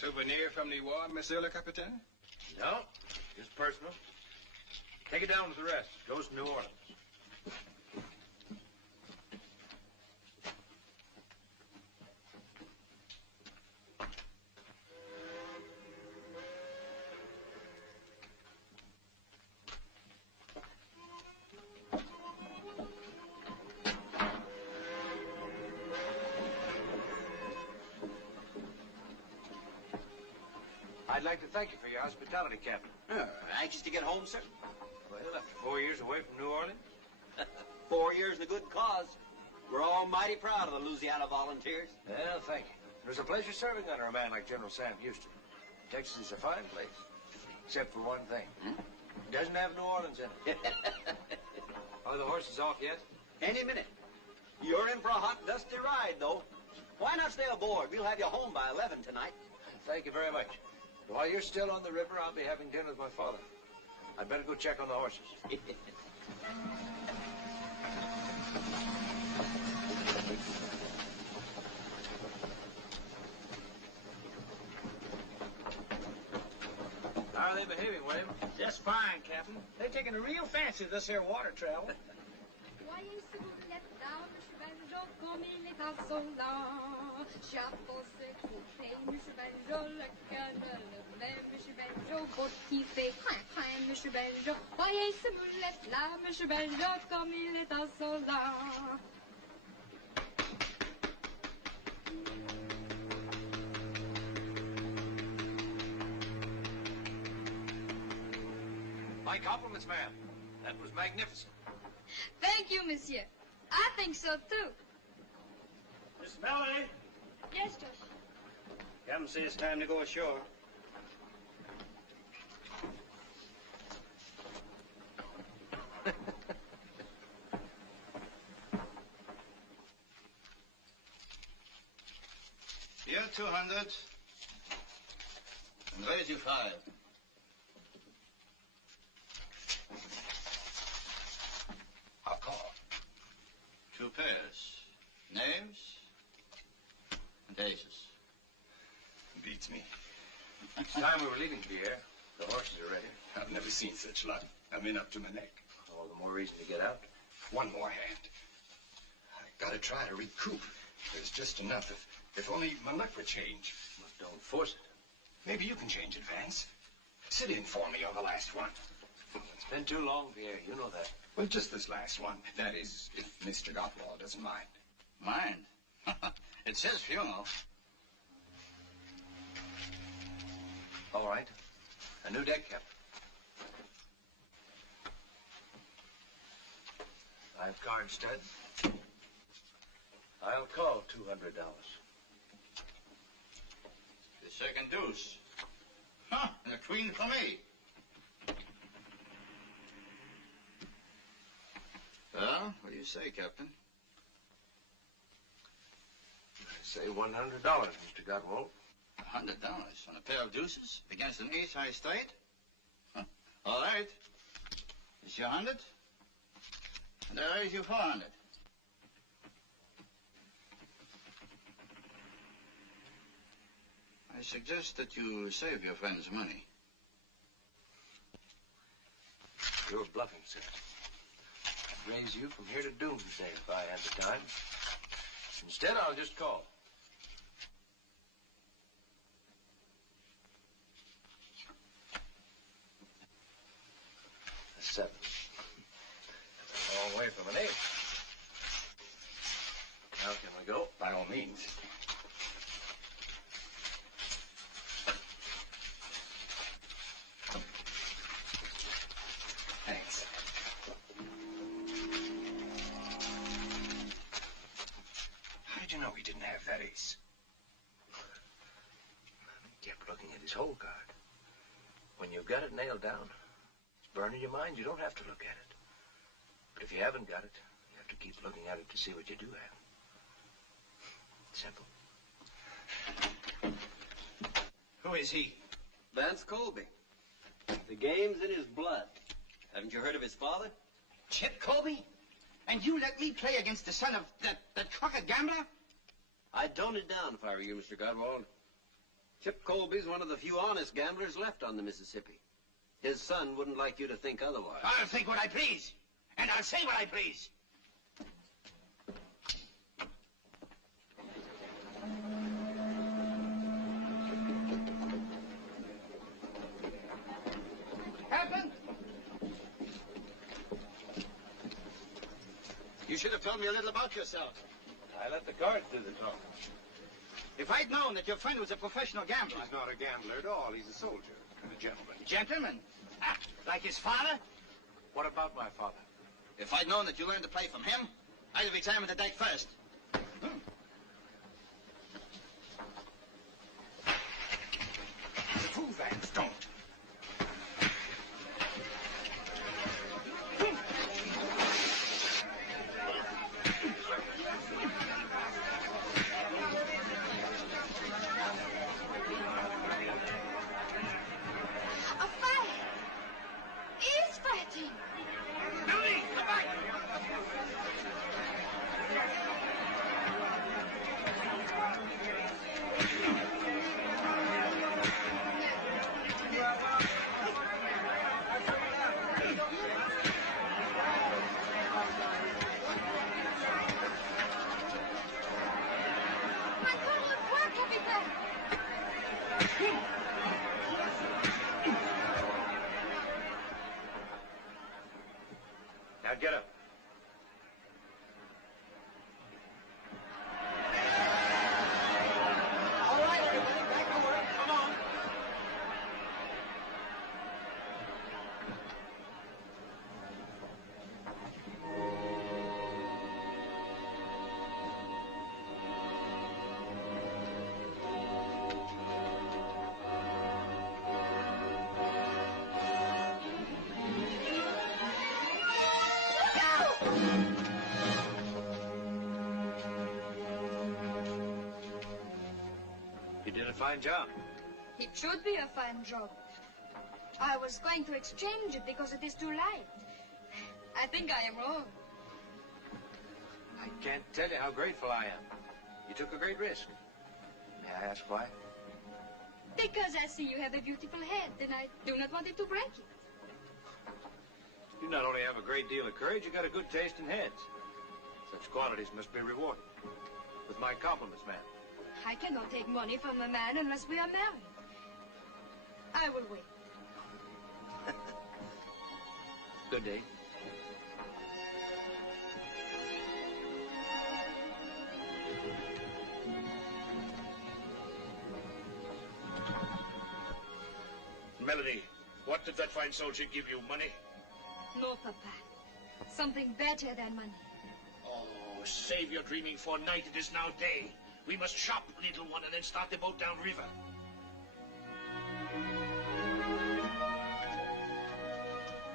Souvenir from the war, Monsieur le Capitaine? No, just personal. Take it down with the rest. It goes to New Orleans. I'd like to thank you for your hospitality, Captain. Anxious to get home, sir? Well, after 4 years away from New Orleans? 4 years in a good cause. We're all mighty proud of the Louisiana Volunteers. Well, thank you. It was a pleasure serving under a man like General Sam Houston. Texas is a fine place, except for one thing. It doesn't have New Orleans in it. Are the horses off yet? Any minute. You're in for a hot, dusty ride, though. Why not stay aboard? We'll have you home by 11 tonight. Thank you very much. While you're still on the river, I'll be having dinner with my father. I'd better go check on the horses. How are they behaving, William? Just fine, Captain. They're taking a real fancy to this here water travel. My compliments, ma'am. That was magnificent. Thank you, monsieur. I think so, too. Miss Melanie? Yes, Josh. Captain says it's time to go ashore. Here, 200. And raise you 5. I'll call. 2 pairs. Names and aces. Beats me. It's time we were leaving, Pierre. The horses are ready. I've never seen such luck. I'm in up to my neck. All the more reason to get out. One more hand. I gotta try to recoup. There's just enough. If only my luck would change. But don't force it. Maybe you can change it, Vance. Sit in for me on the last one. It's been too long, Pierre. You know that. Well, just this last one. That is, if Mr. Gottwald doesn't mind. Mind? It's his funeral. All right. A new deck, Captain. 5 card stud. I'll call $200. The second deuce. Huh, and a queen for me. Well, what do you say, Captain? I say $100, Mr. Gottwald. $100 on a pair of deuces against an ace high straight? Huh. All right. It's your 100, and I raise you 400. I suggest that you save your friend's money. You're bluffing, sir. I'd raise you from here to doomsday if I had the time. Instead, I'll just call. A 7. That's a long way from an 8. Now can we go? By all means. Thanks. How did you know he didn't have that ace? He kept looking at his hole card. When you've got it nailed down, it's burning your mind, you don't have to look at it. But if you haven't got it, you have to keep looking at it to see what you do have. Simple. Who is he? Vance Colby. The game's in his blood. Haven't you heard of his father? Chip Colby? And you let me play against the son of that crooked gambler? I'd tone it down if I were you, Mr. Godwald. Chip Colby's one of the few honest gamblers left on the Mississippi. His son wouldn't like you to think otherwise. I'll think what I please, and I'll say what I please. Captain! You should have told me a little about yourself. I let the cards do the talking. If I'd known that your friend was a professional gambler... He's not a gambler at all. He's a soldier and a gentleman. Gentleman? Ah, like his father? What about my father? If I'd known that you learned to play from him, I'd have examined the deck first. Fool, Vance, don't. A fight! He's fighting! Billy, come back! Encore une fois, capitaine! Now get up. All right, everybody, back to work. Come on. You did a fine job. It should be a fine job. I was going to exchange it because it is too light. I think I am wrong. I can't tell you how grateful I am. You took a great risk. May I ask why? Because I see you have a beautiful head, and I do not want it to break it. You not only have a great deal of courage, you got a good taste in heads. Such qualities must be rewarded. With my compliments, ma'am. I cannot take money from a man unless we are married. I will wait. Good day. Melody, what did that fine soldier give you? Money? No, Papa. Something better than money. Oh, save your dreaming for night. It is now day. We must shop, little one, and then start the boat down river.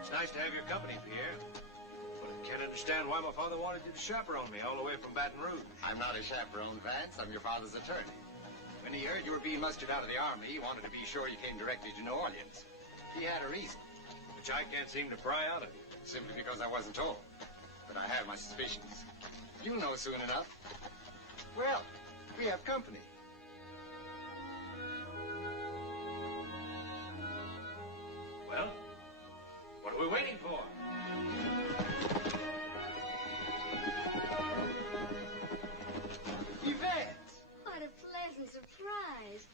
It's nice to have your company, Pierre. But I can't understand why my father wanted you to chaperone me all the way from Baton Rouge. I'm not a chaperone, Vance. I'm your father's attorney. When he heard you were being mustered out of the army, he wanted to be sure you came directly to New Orleans. He had a reason. Which I can't seem to pry out of you. Simply because I wasn't told. But I have my suspicions. You'll know soon enough. Well, we have company. Well, what are we waiting for? Yvette! What a pleasant surprise.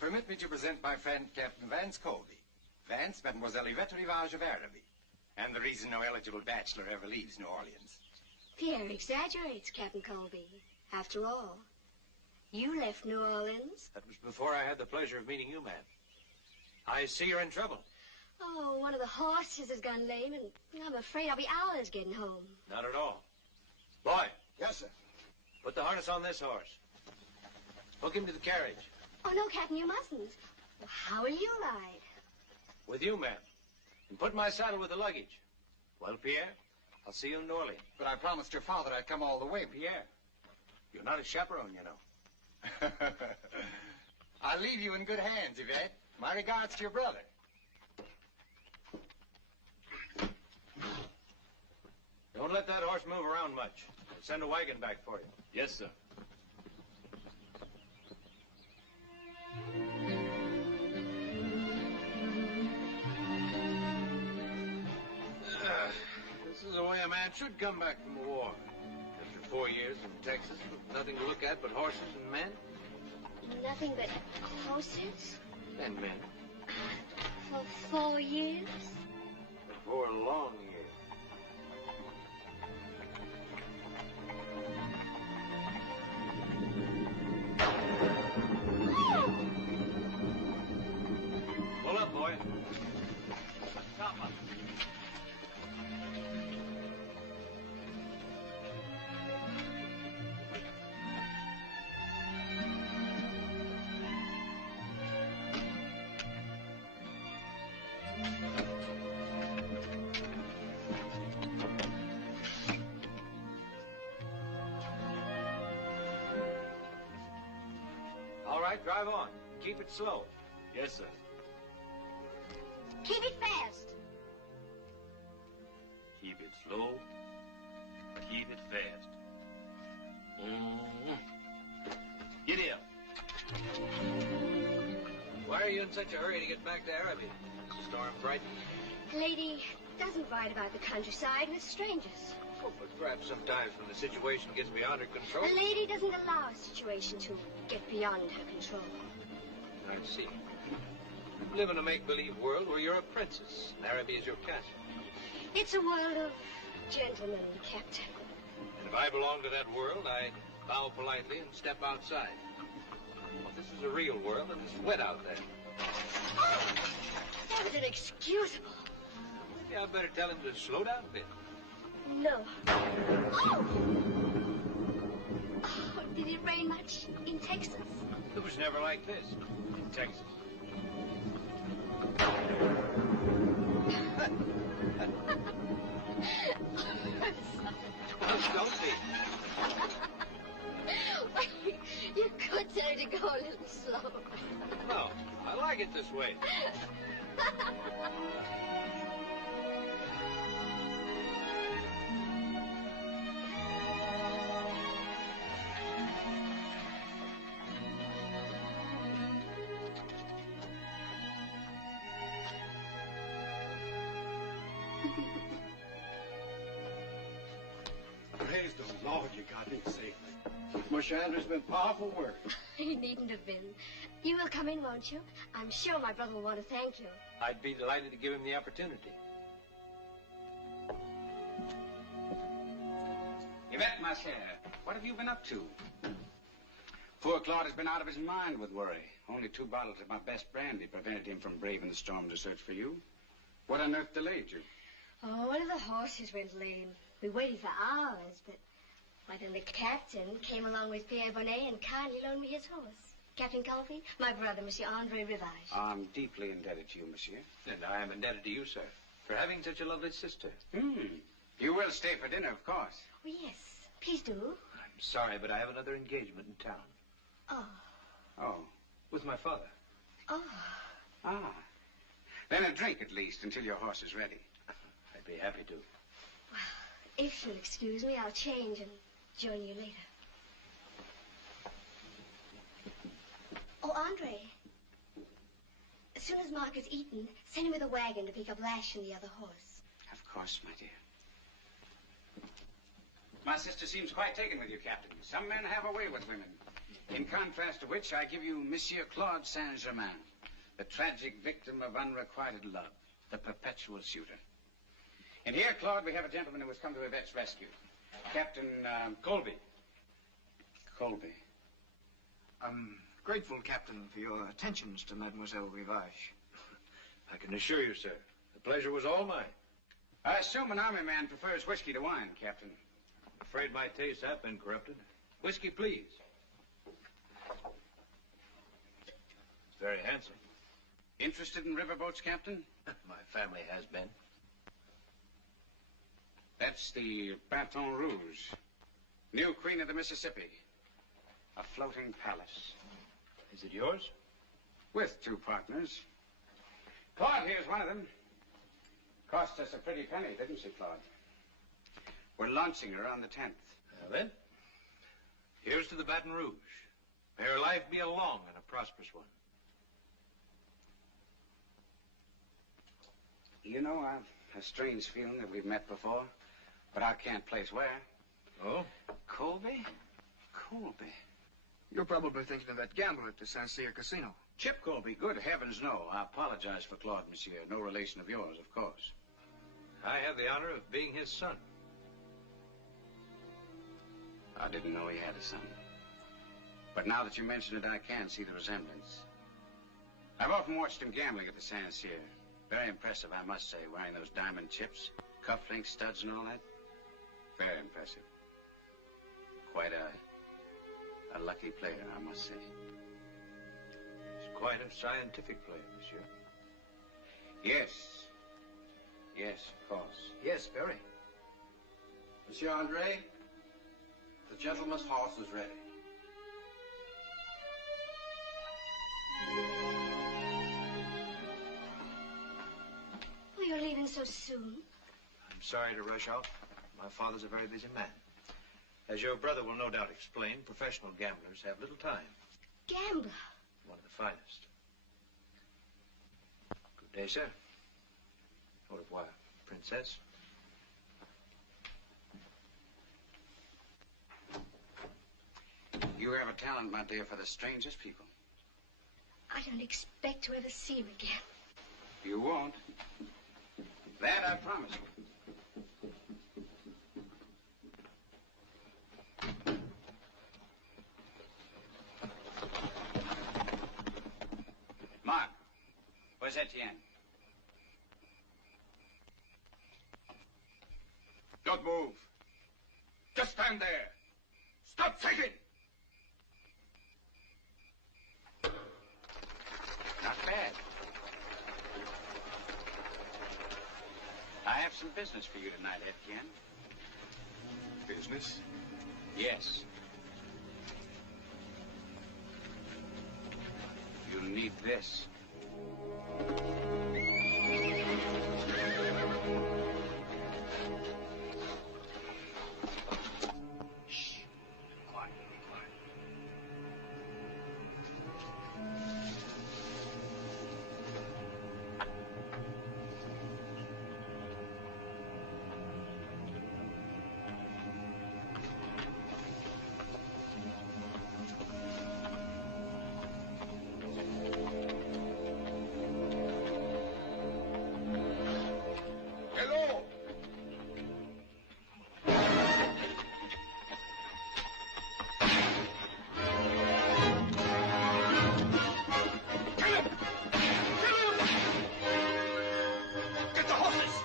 Permit me to present my friend, Captain Vance Colby. Vance, Mademoiselle Yvette Rivage of Araby. And the reason no eligible bachelor ever leaves New Orleans. Pierre exaggerates, Captain Colby. After all, you left New Orleans. That was before I had the pleasure of meeting you, ma'am. I see you're in trouble. Oh, one of the horses has gone lame, and I'm afraid I'll be hours getting home. Not at all. Boy, Yes, sir. put the harness on this horse. Hook him to the carriage. Oh, no, Captain, you mustn't. How will you ride? With you, ma'am. And put my saddle with the luggage. Well, Pierre, I'll see you in New Orleans. But I promised your father I'd come all the way. Pierre, you're not a chaperone, you know. I'll leave you in good hands, Yvette. My regards to your brother. Don't let that horse move around much. I'll send a wagon back for you. Yes, sir. a man should come back from the war. After 4 years in Texas with nothing to look at but horses and men. Nothing but horses? And men. For 4 years? For 4 long years. Pull up, boy. Stop up. All right, drive on. Keep it slow. Yes, sir. Keep it fast. Keep it slow. Keep it fast. Get in. Why are you in such a hurry to get back to Araby? Is the storm frightening? A lady doesn't ride about the countryside with strangers. Oh, but perhaps sometimes when the situation gets beyond her control. A lady doesn't allow a situation to get beyond her control. I see. You live in a make-believe world where you're a princess, and Araby is your castle. It's a world of gentlemen, Captain. And if I belong to that world, I bow politely and step outside. Well, this is a real world, and it's wet out there. Oh, that was inexcusable. Maybe I'd better tell him to slow down a bit. No. Oh! Oh, did it rain much in Texas? It was never like this in Texas. Don't be. You could tell her to go a little slow. No, I like it this way. Praise the Lord you got him safely. Mush Andrew's been powerful work. He needn't have been. You will come in, won't you? I'm sure my brother will want to thank you. I'd be delighted to give him the opportunity. Yvette, ma chère, what have you been up to? Poor Claude has been out of his mind with worry. Only 2 bottles of my best brandy prevented him from braving the storm to search for you. What on earth delayed you? Oh, one of the horses went lame. We waited for hours, but then the captain came along with Pierre Bonnet and kindly loaned me his horse. Captain Colby, my brother, Monsieur Andre Rivage. I'm deeply indebted to you, monsieur. And I am indebted to you, sir, for having such a lovely sister. You will stay for dinner, of course. Oh, yes. Please do. I'm sorry, but I have another engagement in town. Oh. Oh. With my father. Oh. Ah. Then a drink, at least, until your horse is ready. I'd be happy to. Well, if you'll excuse me, I'll change and join you later. Oh, Andre. As soon as Mark has eaten, send him with a wagon to pick up Lash and the other horse. Of course, my dear. My sister seems quite taken with you, Captain. Some men have a way with women. In contrast to which, I give you Monsieur Claude Saint-Germain, the tragic victim of unrequited love, the perpetual suitor. And here, Claude, we have a gentleman who has come to Yvette's rescue. Captain, Colby. Colby. I'm grateful, Captain, for your attentions to Mademoiselle Rivage. I can assure you, sir, the pleasure was all mine. I assume an army man prefers whiskey to wine, Captain. I'm afraid my tastes have been corrupted. Whiskey, please. It's very handsome. Interested in riverboats, Captain? My family has been. That's the Baton Rouge, new queen of the Mississippi. A floating palace. Is it yours? With 2 partners. Claude here's one of them. Cost us a pretty penny, didn't she, Claude? We're launching her on the 10th. Now then, here's to the Baton Rouge. May her life be a long and a prosperous one. You know, I've a strange feeling that we've met before. But I can't place where. Oh? Colby? Colby. You're probably thinking of that gambler at the St. Cyr Casino. Chip Colby? Good heavens, no. I apologize for Claude, monsieur. No relation of yours, of course. I have the honor of being his son. I didn't know he had a son. But now that you mention it, I can see the resemblance. I've often watched him gambling at the St. Cyr. Very impressive, I must say, wearing those diamond chips, cufflinks, studs, and all that. Very impressive. Quite a lucky player, I must say. He's quite a scientific player, monsieur. Yes. Yes, of course. Yes, very. Monsieur Andre, the gentleman's horse is ready. Oh, you're leaving so soon. I'm sorry to rush out. My father's a very busy man. As your brother will no doubt explain, professional gamblers have little time. Gambler? One of the finest. Good day, sir. Au revoir, princess. You have a talent, my dear, for the strangest people. I don't expect to ever see him again. You won't. That I promise you. Mark, where's Etienne? Don't move. Just stand there. Stop shaking. Not bad. I have some business for you tonight, Etienne. Business? Yes. You'll need this. Shh. Quiet, quiet. Hello. Kill him! Kill him! Get the horses!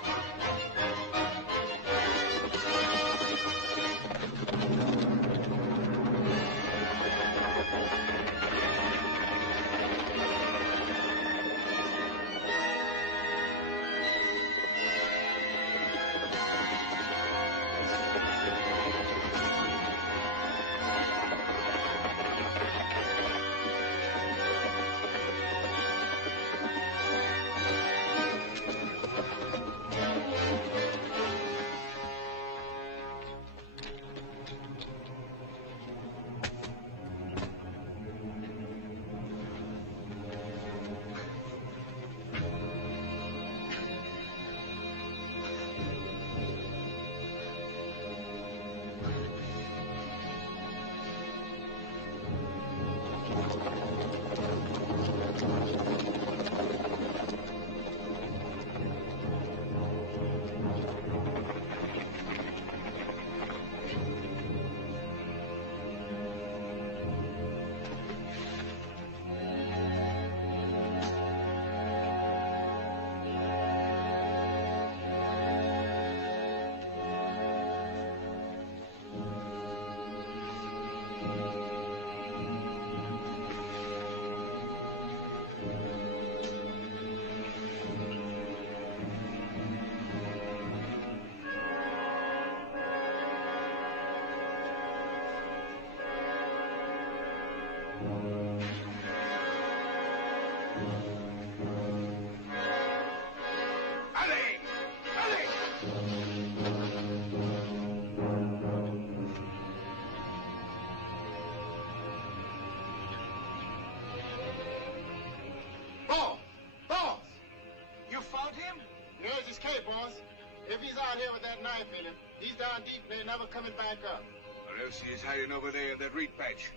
he's out here with that knife in him. He's down deep and they're never coming back up. Or else he is hiding over there in that reed patch.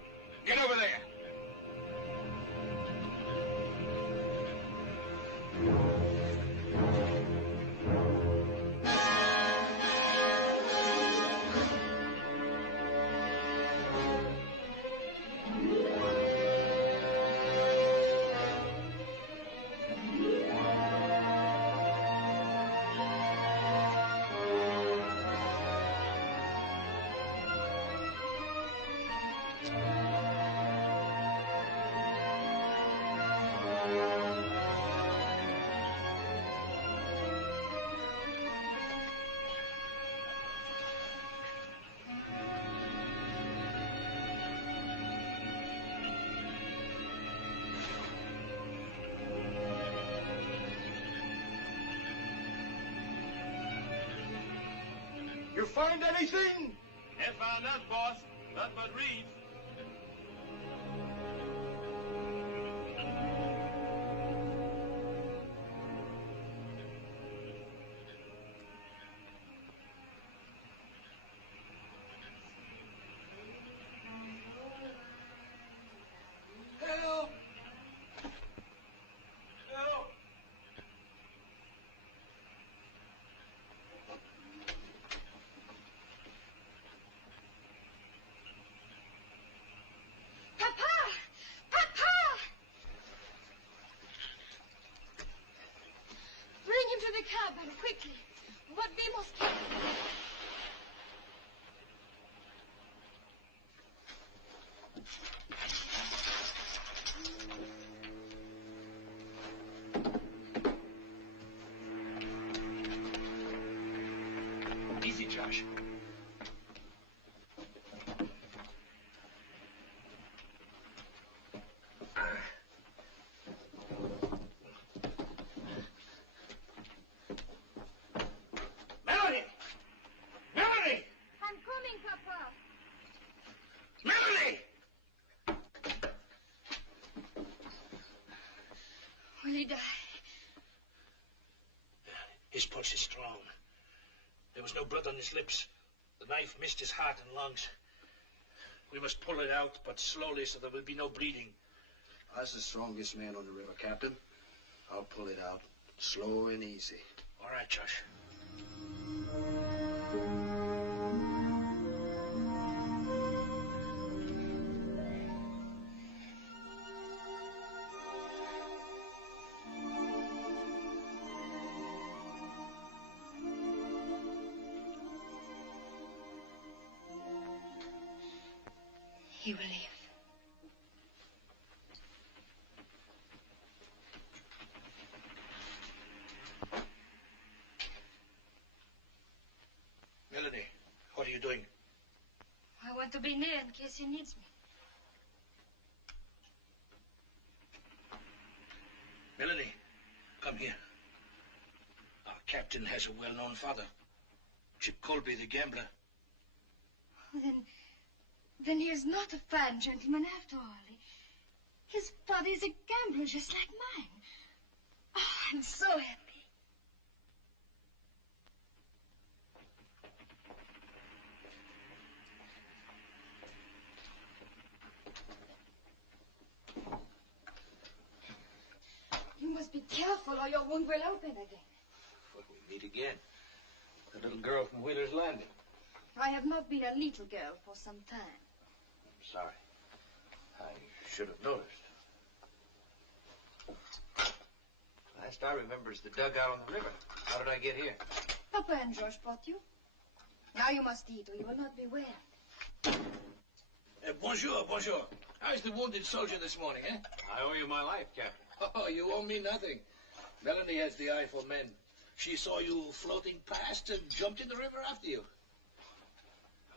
Get over there! You find anything? Ain't found nothing, boss. Nothing but reeds. Help! Help! Papa! Papa! Bring him to the cabin, quickly. But we must kill him. Easy, Josh. Melanie! Melanie! I'm coming, Papa. Melanie! Will he die? His pulse is strong. There was no blood on his lips. The knife missed his heart and lungs. We must pull it out, but slowly so there will be no bleeding. I was the strongest man on the river, Captain. I'll pull it out, slow and easy. All right, Josh. He will live. Melanie, what are you doing? I want to be near in case he needs me. Melanie, come here. Our captain has a well-known father. Chip Colby, the gambler. Then he is not a fine gentleman after all. His father is a gambler just like mine. Oh, I'm so happy. You must be careful or your wound will open again. Well, we meet again. The little girl from Wheeler's Landing. I have not been a little girl for some time. I'm sorry. I should have noticed. Last I remember is the dugout on the river. How did I get here? Papa and George brought you. Now you must eat or you will not be well. Bonjour, bonjour. How's the wounded soldier this morning, eh? I owe you my life, Captain. Oh, you owe me nothing. Melanie has the eye for men. She saw you floating past and jumped in the river after you.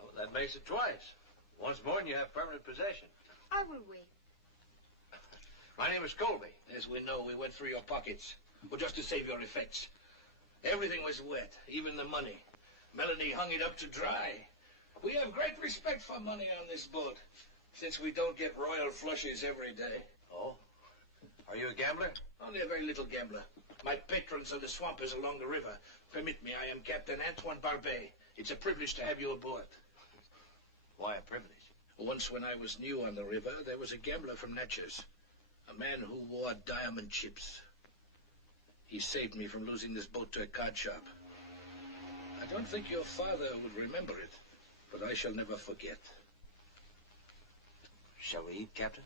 Oh, that makes it twice. Once more and you have permanent possession. I will wait. My name is Colby. As we know, we went through your pockets. Well, just to save your effects. Everything was wet, even the money. Melanie hung it up to dry. We have great respect for money on this boat, since we don't get royal flushes every day. Oh, Are you a gambler? Only a very little gambler. My patrons are the swampers along the river. Permit me, I am Captain Antoine Barbet. It's a privilege to have you aboard. Why a privilege? Once when I was new on the river, there was a gambler from Natchez. A man who wore diamond chips. He saved me from losing this boat to a card shop. I don't think your father would remember it, but I shall never forget. Shall we eat, Captain?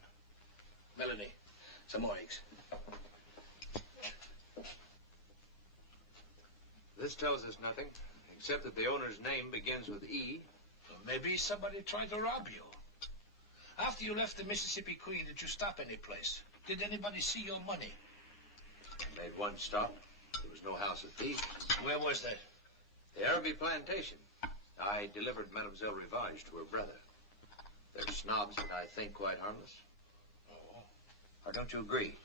Melanie, some more eggs. This tells us nothing, except that the owner's name begins with E. Well, maybe somebody tried to rob you. After you left the Mississippi Queen, did you stop any place? Did anybody see your money? Made one stop. There was no house of thieves. Where was that? The Araby plantation. I delivered Mademoiselle Rivage to her brother. They're snobs, but I think quite harmless. Oh. Or don't you agree?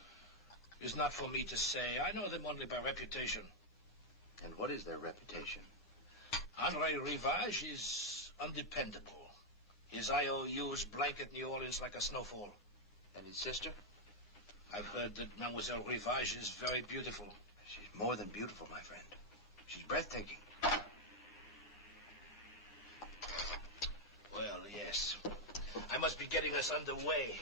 It's not for me to say. I know them only by reputation. And what is their reputation? Andre Rivage is undependable. His IOUs blanket New Orleans like a snowfall. And his sister? I've heard that Mademoiselle Rivage is very beautiful. She's more than beautiful, my friend. She's breathtaking. Well, yes. I must be getting us underway.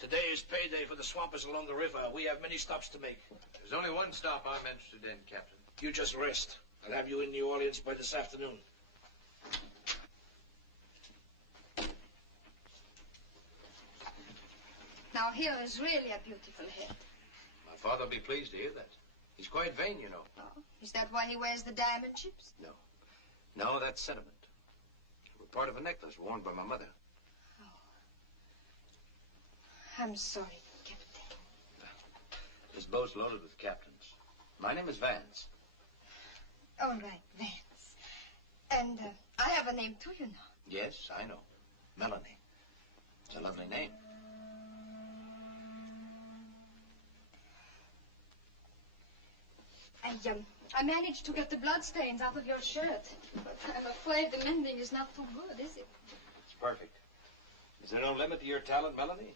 Today is payday for the swampers along the river. We have many stops to make. There's only one stop I'm interested in, Captain. You just rest. I'll have you in New Orleans by this afternoon. Now, here is really a beautiful head. My father will be pleased to hear that. He's quite vain, you know. Oh, is that why he wears the diamond chips? No. No, that's sentiment. They were part of a necklace worn by my mother. Oh. I'm sorry, Captain. This boat's loaded with captains. My name is Vance. All right, Vance. And I have a name too, you know. Yes, I know. Melanie. It's a lovely name. I managed to get the bloodstains out of your shirt. But I'm afraid the mending is not too good, is it? It's perfect. Is there no limit to your talent, Melanie?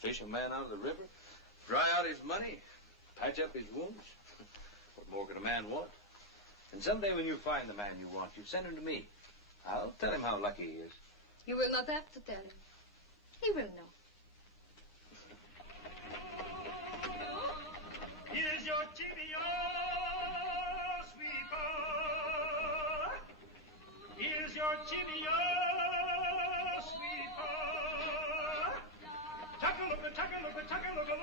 Fish a man out of the river, dry out his money, patch up his wounds. What more can a man want? And someday when you find the man you want, you send him to me. I'll tell him how lucky he is. You will not have to tell him. He will know. Here's your tibia, sweeper. Here's your tibia, sweeper. Tuck-a-look-a, tuck-a-look-a, tuck-a-look-a-loo.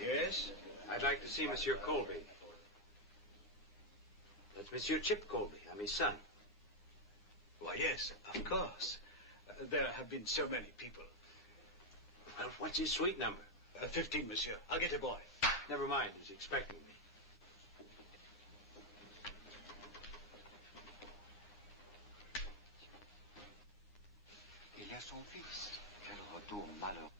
Yes? I'd like to see Monsieur Colby. That's Monsieur Chip Colby. I'm his son. Why, yes, of course. There have been so many people. What's his suite number? 15, monsieur. I'll get a boy. Never mind. He's expecting me. Il y a son fils. Quel retour malheureux.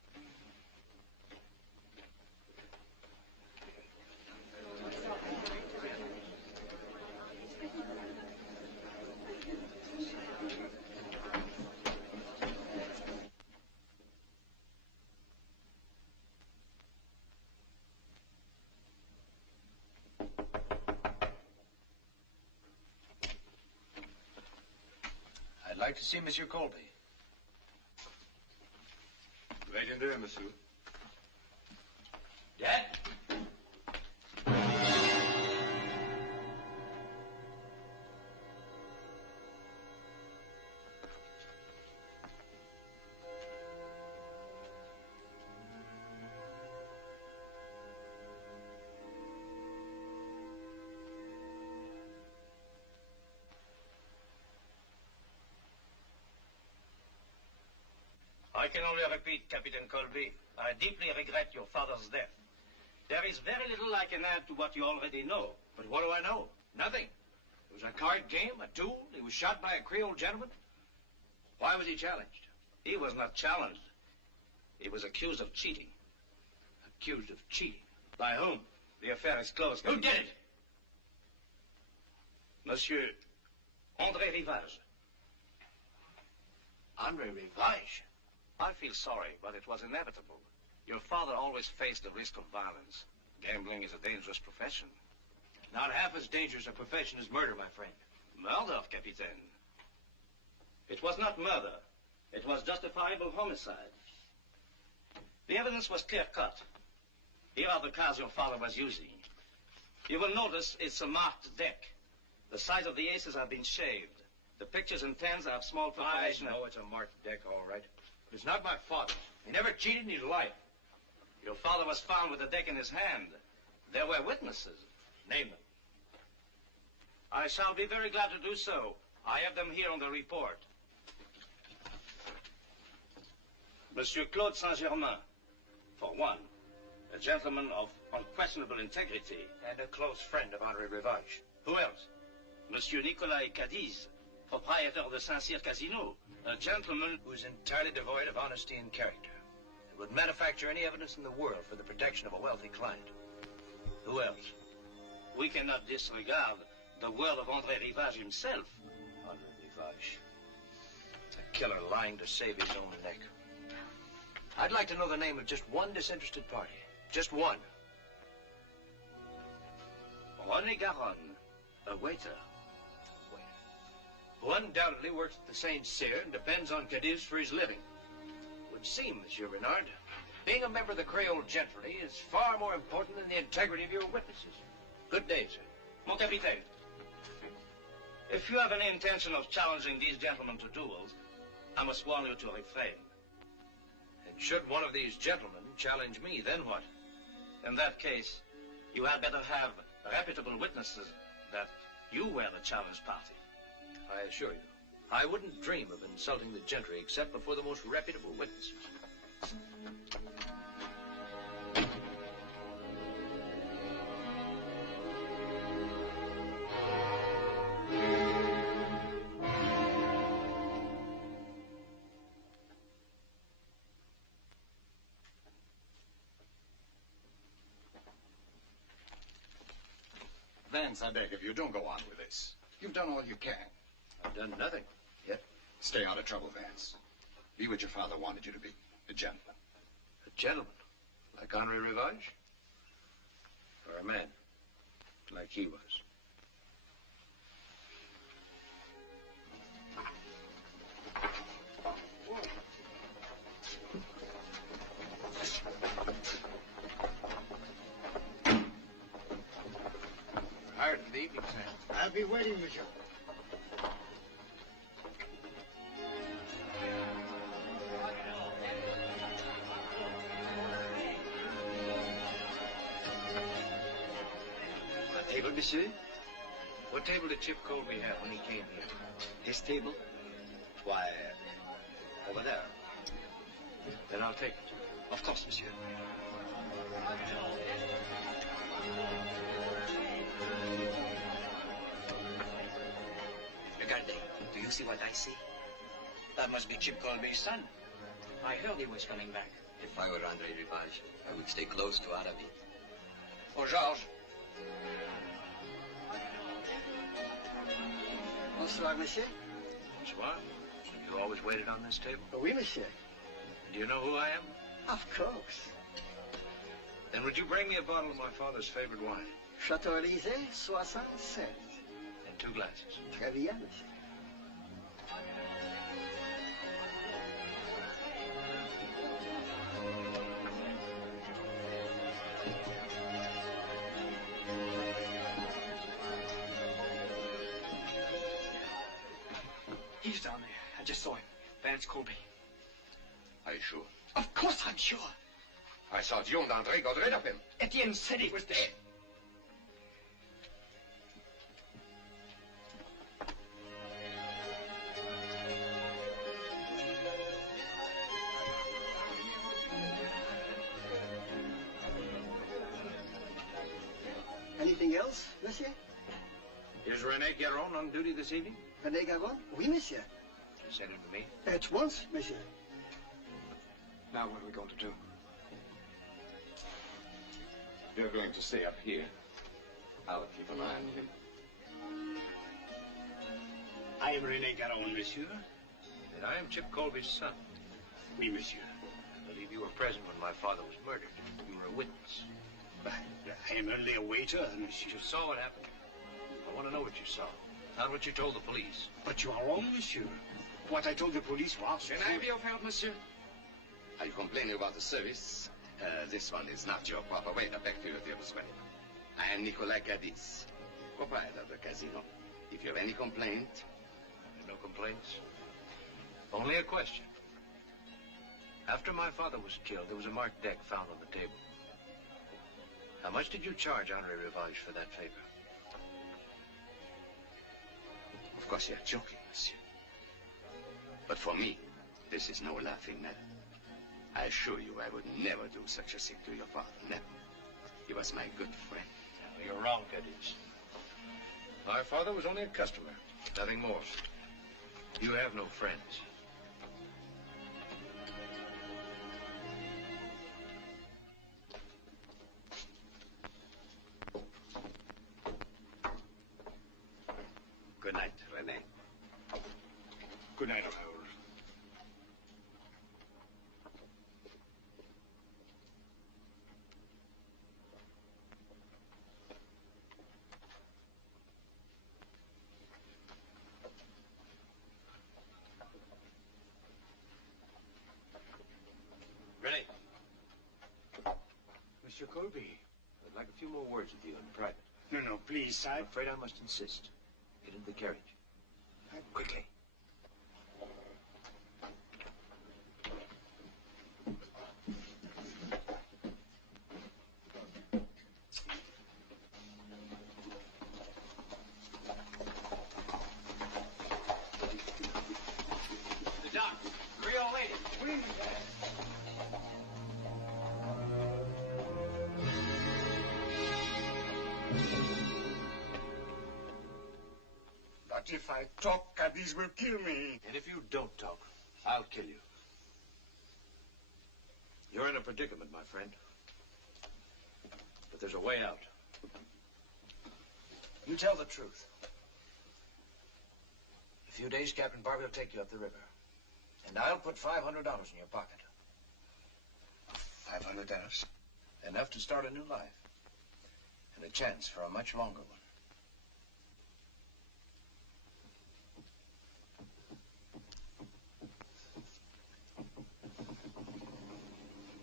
I'd like to see Monsieur Colby. Wait in there, monsieur. Dad? I can only repeat, Captain Colby. I deeply regret your father's death. There is very little I can add to what you already know. But what do I know? Nothing. It was a card game, a duel. He was shot by a Creole gentleman. Why was he challenged? He was not challenged. He was accused of cheating. Accused of cheating? By whom? The affair is closed. Who did it? Monsieur André Rivage. André Rivage? I feel sorry, but it was inevitable. Your father always faced the risk of violence. Gambling is a dangerous profession. Not half as dangerous a profession as murder, my friend. Murder, Capitaine. It was not murder. It was justifiable homicide. The evidence was clear-cut. Here are the cards your father was using. You will notice it's a marked deck. The sides of the aces have been shaved. The pictures and tens have small perforation. I know it's a marked deck, all right. It's not my father. He never cheated in his life. Your father was found with the deck in his hand. There were witnesses. Name them. I shall be very glad to do so. I have them here on the report. Monsieur Claude Saint-Germain, for one, a gentleman of unquestionable integrity. And a close friend of André Rivage. Who else? Monsieur Nicolas Cadiz, proprietor of the Saint-Cyr Casino, a gentleman who is entirely devoid of honesty and character, and would manufacture any evidence in the world for the protection of a wealthy client. Who else? We cannot disregard the word of André Rivage himself. André Rivage. A killer lying to save his own neck. I'd like to know the name of just one disinterested party. Just one. René Garonne, a waiter. Who undoubtedly works at the Saint-Cyr and depends on Cadiz for his living. Would seem, Monsieur Renard, being a member of the Creole gentry is far more important than the integrity of your witnesses. Good day, sir. Mon capitaine, if you have any intention of challenging these gentlemen to duels, I must warn you to refrain. And should one of these gentlemen challenge me, then what? In that case, you had better have reputable witnesses that you were the challenged party. I assure you, I wouldn't dream of insulting the gentry except before the most reputable witnesses. Vance, I beg of you, don't go on with this. You've done all you can. I've done nothing yet. Stay out of trouble, Vance. Be what your father wanted you to be, a gentleman. A gentleman? Like Henri Rivage? Or a man? Like he was? Hired in the evening, sir. I'll be waiting, monsieur. Table, monsieur? What table did Chip Colby have when he came here? His table? Why, over there. Then I'll take it. Of course, monsieur. Regardez, do you see what I see? That must be Chip Colby's son. I heard he was coming back. If I were André Rivage, I would stay close to Arabi. Oh, Georges. Bonsoir, monsieur. Bonsoir. You always waited on this table? Oui, monsieur. Do you know who I am? Of course. Then would you bring me a bottle of my father's favorite wine? Chateau Élysée, 76. And 2 glasses. Très bien, monsieur. He's down there. I just saw him. Vance Colby. Are you sure? Of course I'm sure. I saw Dion d'André got rid of him. Etienne said he was dead. Is Rene Garon on duty this evening? René Garon? Oui, monsieur. You send him to me? At once, monsieur. Now what are we going to do? You're going to stay up here. I'll keep an eye on him. I am René Garon, monsieur. And I am Chip Colby's son. Oui, monsieur. I believe you were present when my father was murdered. You were a witness. I am only a waiter, monsieur. You saw what happened. I want to know what you saw. Not what you told the police. But you are wrong, monsieur. What I told the police was... Can I be of help, monsieur? Are you complaining about the service? This one is not your proper way. Now back to your dear sweater. I am Nicolas Cadiz, proprietor of the casino. If you have any complaint... No complaints. Only a question. After my father was killed, there was a marked deck found on the table. How much did you charge Henri Rivage for that favor? Of course you're joking, monsieur. But for me, this is no laughing matter. I assure you I would never do such a thing to your father, never. He was my good friend. No, you're wrong, Cadiz. My father was only a customer, nothing more. You have no friends. Good night, René. Good night, Raoul. René. Monsieur Colby. I'd like a few more words with you in private. No, please, I'm afraid I must insist. Get into the carriage. Quickly. The doc. Creole lady. Please, But if I talk, Cadiz will kill me. And if you don't talk, I'll kill you. You're in a predicament, my friend. But there's a way out. You tell the truth. In a few days, Captain Barbie will take you up the river. And I'll put $500 in your pocket. $500? Enough to start a new life. And a chance for a much longer one.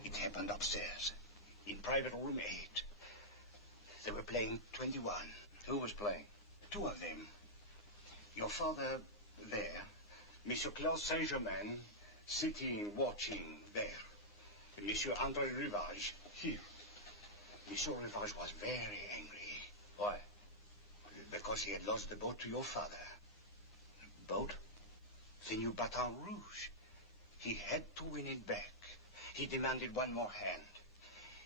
It happened upstairs, in private room 8. They were playing 21. Who was playing? 2 of them. Your father there, Monsieur Claude Saint-Germain, sitting, watching there. Monsieur Andre Rivage here. Monsieur Rivage was very angry. Why? Because he had lost the boat to your father. Boat? The new Baton Rouge. He had to win it back. He demanded one more hand.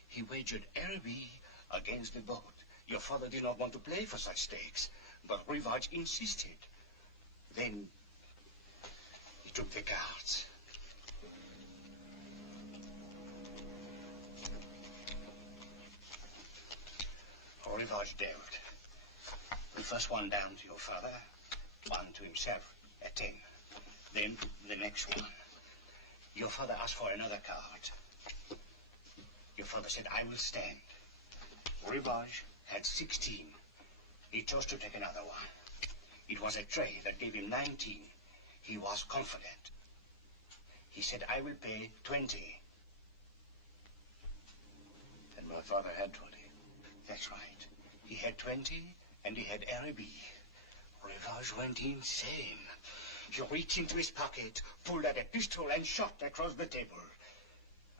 He wagered Araby against the boat. Your father did not want to play for such stakes, but Rivage insisted. Then he took the cards. Rivage dealt. The first one down to your father, one to himself, at 10. Then the next one. Your father asked for another card. Your father said, I will stand. Rivage had 16. He chose to take another one. It was a tray that gave him 19. He was confident. He said, I will pay 20. And my father had 20. That's right. He had 20, and he had Araby. Rivage went insane. He reached into his pocket, pulled out a pistol, and shot across the table.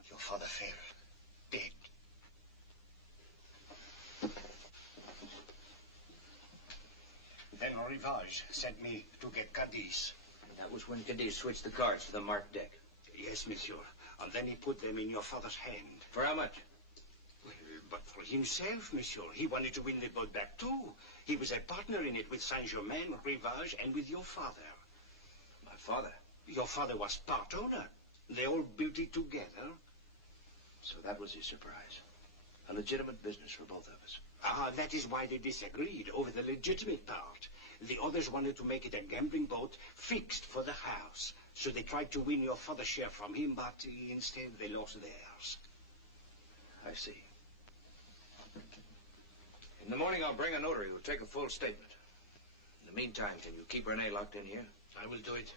Your father fell, dead. Then Rivage sent me to get Cadiz. That was when Cadiz switched the cards to the marked deck. Yes, monsieur. And then he put them in your father's hand. For how much? But for himself, monsieur. He wanted to win the boat back, too. He was a partner in it with Saint-Germain, Rivage, and with your father. My father? Your father was part owner. They all built it together. So that was his surprise. A legitimate business for both of us. That is why they disagreed over the legitimate part. The others wanted to make it a gambling boat fixed for the house. So they tried to win your father's share from him, but instead they lost theirs. I see. In the morning, I'll bring a notary who'll take a full statement. In the meantime, can you keep Renee locked in here? I will do it.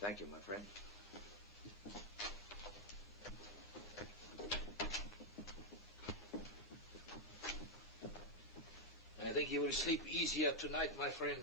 Thank you, my friend. I think you will sleep easier tonight, my friend.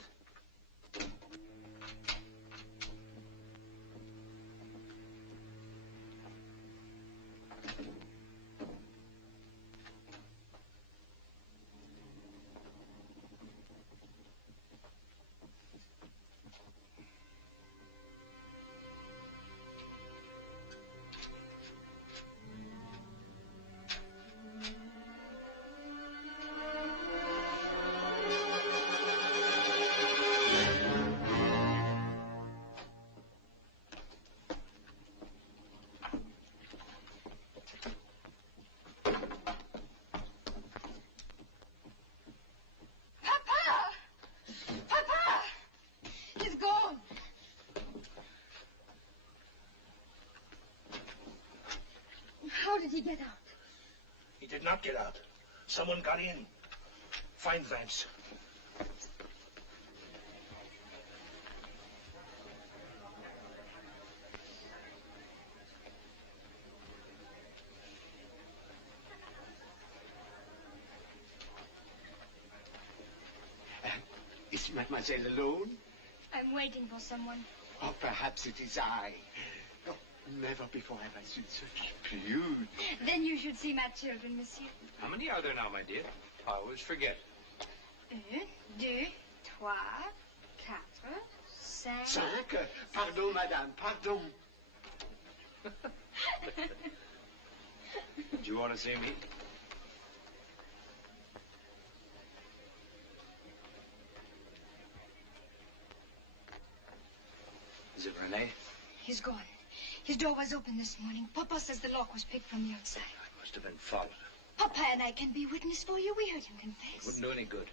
How did he get out? He did not get out. Someone got in. Find Vance. Is Mademoiselle alone? I'm waiting for someone. Oh, perhaps it is I. Oh, never before have I seen such beauty. Then you should see my children, monsieur. How many are there now, my dear? I always forget. 1, 2, 3, 4, 5. 5? Pardon, madame, pardon. Do you want to see me? Is it Rene? He's gone. His door was open this morning. Papa says the lock was picked from the outside. I must have been followed. Papa and I can be witness for you. We heard him confess. Wouldn't do any good.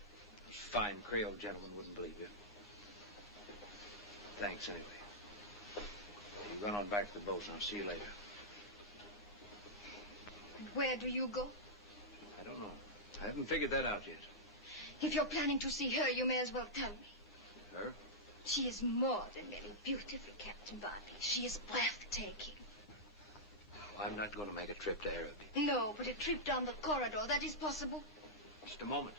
Those fine Creole gentlemen wouldn't believe you. Thanks, anyway. You run on back to the boat, and I'll see you later. And where do you go? I don't know. I haven't figured that out yet. If you're planning to see her, you may as well tell me. Her? She is more than merely beautiful, Captain Bartley. She is breathtaking. Well, I'm not going to make a trip to Araby. No, but a trip down the corridor, that is possible. Just a moment.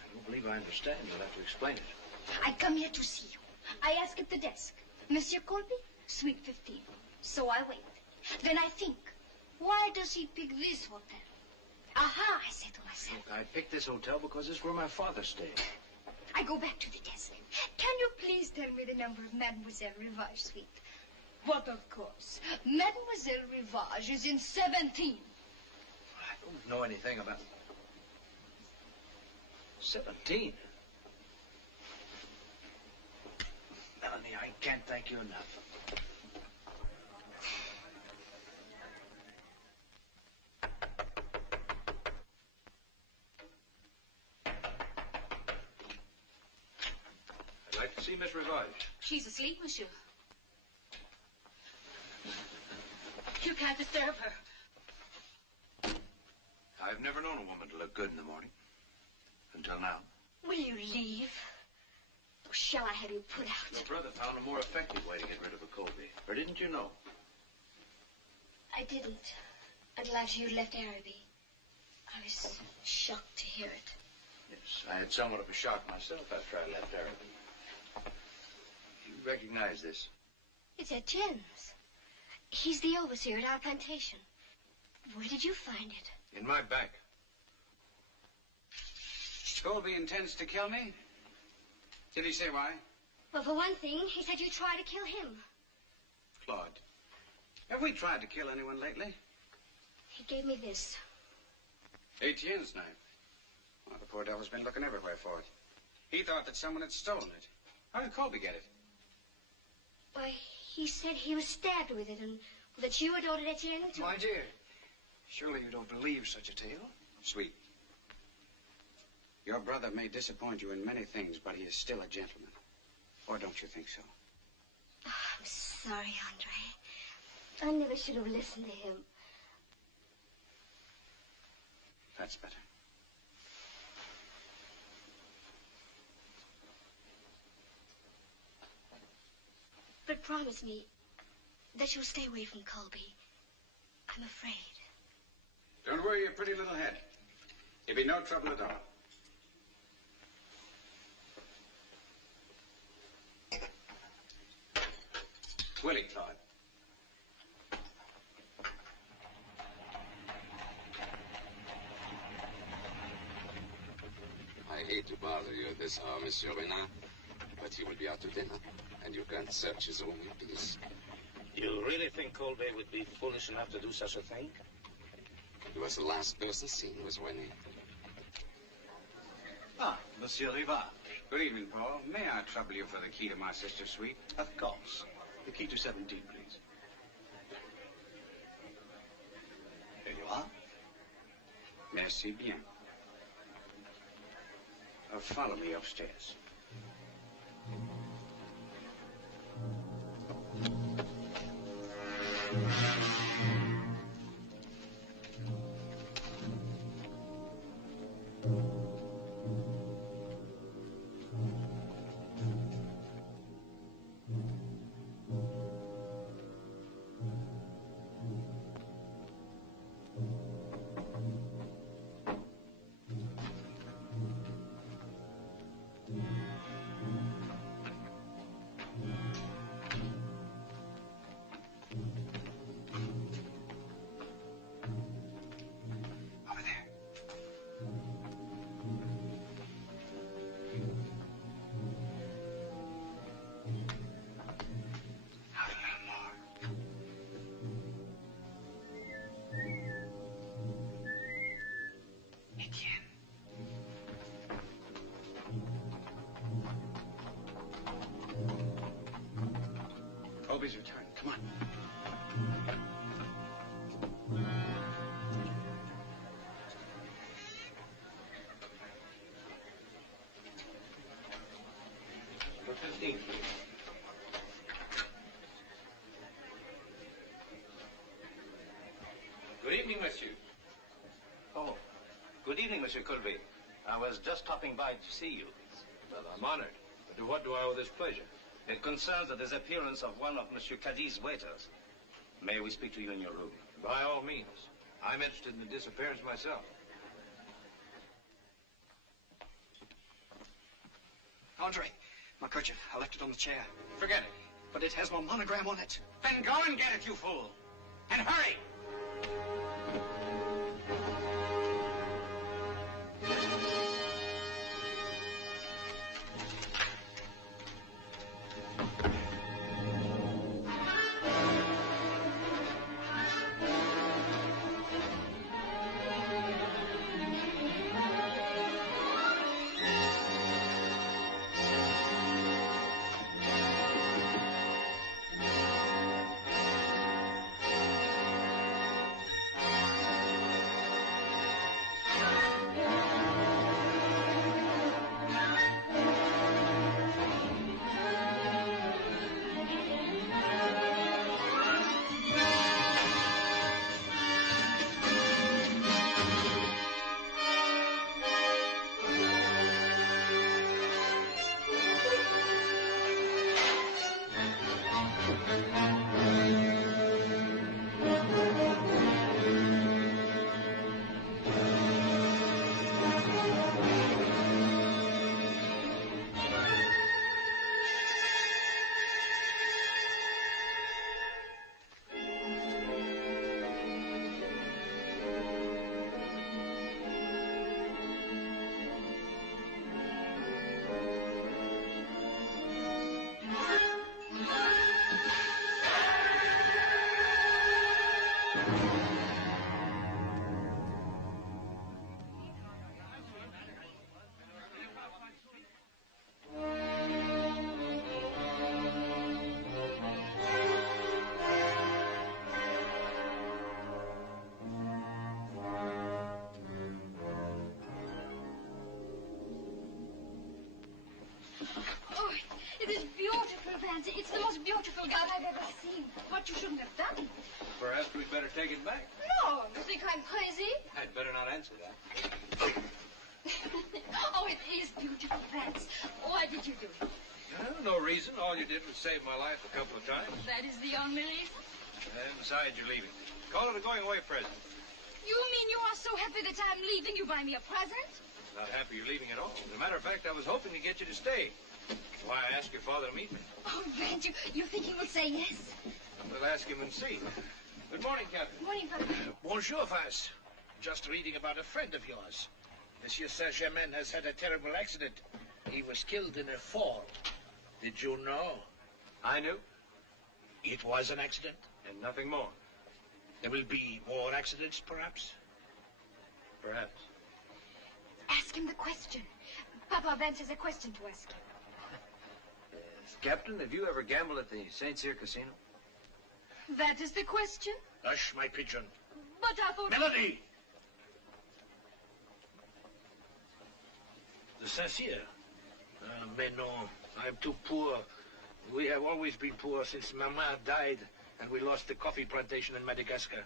I don't believe I understand. You'll have to explain it. I come here to see you. I ask at the desk, Monsieur Colby, suite 15. So I wait. Then I think, why does he pick this hotel? Aha, I say to myself. Look, I picked this hotel because it's where my father stayed. I go back to the desk. Can you please tell me the number of Mademoiselle Rivage suite? But of course, Mademoiselle Rivage is in 17. I don't know anything about 17. Melanie, I can't thank you enough. I'd like to see Miss Rivage. She's asleep, monsieur. You can't disturb her. I've never known a woman to look good in the morning. Until now. Will you leave? Or shall I have you put out? Your brother found a more effective way to get rid of a Colby. Or didn't you know? I didn't. Until after you left Araby. I was shocked to hear it. Yes, I had somewhat of a shock myself after I left Araby. You recognize this? It's Etienne's. He's the overseer at our plantation. Where did you find it? In my bag. Colby intends to kill me? Did he say why? Well, for one thing, he said you tried to kill him. Claude, have we tried to kill anyone lately? He gave me this. Etienne's knife. Well, the poor devil's been looking everywhere for it. He thought that someone had stolen it. How did Colby get it? Why, he said he was stabbed with it and that you had ordered Etienne to... My dear, surely you don't believe such a tale? Sweet. Your brother may disappoint you in many things, but he is still a gentleman. Or don't you think so? Oh, I'm sorry, Andre. I never should have listened to him. That's better. But promise me that you'll stay away from Colby. I'm afraid. Don't worry your pretty little head. There'll be no trouble at all. Willie, Claude. I hate to bother you at this hour, Monsieur Renard, but he will be out to dinner, and you can't search his room in peace. You really think Colby would be foolish enough to do such a thing? He was the last person seen was Winnie. Ah, Monsieur Rivard. Good evening, Paul. May I trouble you for the key to my sister's suite? Of course. The key to 17, please. Here you are. Merci bien. Follow me upstairs. Colby's return. Come on. For 15, please. Good evening, monsieur. Oh, good evening, Monsieur Colby. I was just stopping by to see you. Well, I'm honored. But to what do I owe this pleasure? It concerns the disappearance of one of Monsieur Caddy's waiters. May we speak to you in your room? By all means. I'm interested in the disappearance myself. Andre, my kerchief. I left it on the chair. Forget it. But it has my monogram on it. Then go and get it, you fool. And hurry! dreadful God I've ever seen. What you shouldn't have done. Perhaps we'd better take it back. No, you think I'm crazy? I'd better not answer that. Oh, it is beautiful, Vance. Why did you do it? No reason. All you did was save my life a couple of times. That is the only reason? And besides, you're leaving. Call it a going-away present. You mean you are so happy that I'm leaving, you buy me a present? Not happy you're leaving at all. As a matter of fact, I was hoping to get you to stay. That's why I asked your father to meet me. Oh, Vance, you think he will say yes? We'll ask him and see. Good morning, Captain. Good morning, Papa. Bonjour, Vance. Just reading about a friend of yours. Monsieur Saint-Germain has had a terrible accident. He was killed in a fall. Did you know? I knew. It was an accident? And nothing more. There will be more accidents, perhaps? Perhaps. Ask him the question. Papa, Vance has a question to ask him. Yes. Captain, have you ever gambled at the St. Cyr Casino? That is the question? Hush, my pigeon. But I thought... Melody! The Saint-Cyr. Mais non, I'm too poor. We have always been poor since Mama died and we lost the coffee plantation in Madagascar.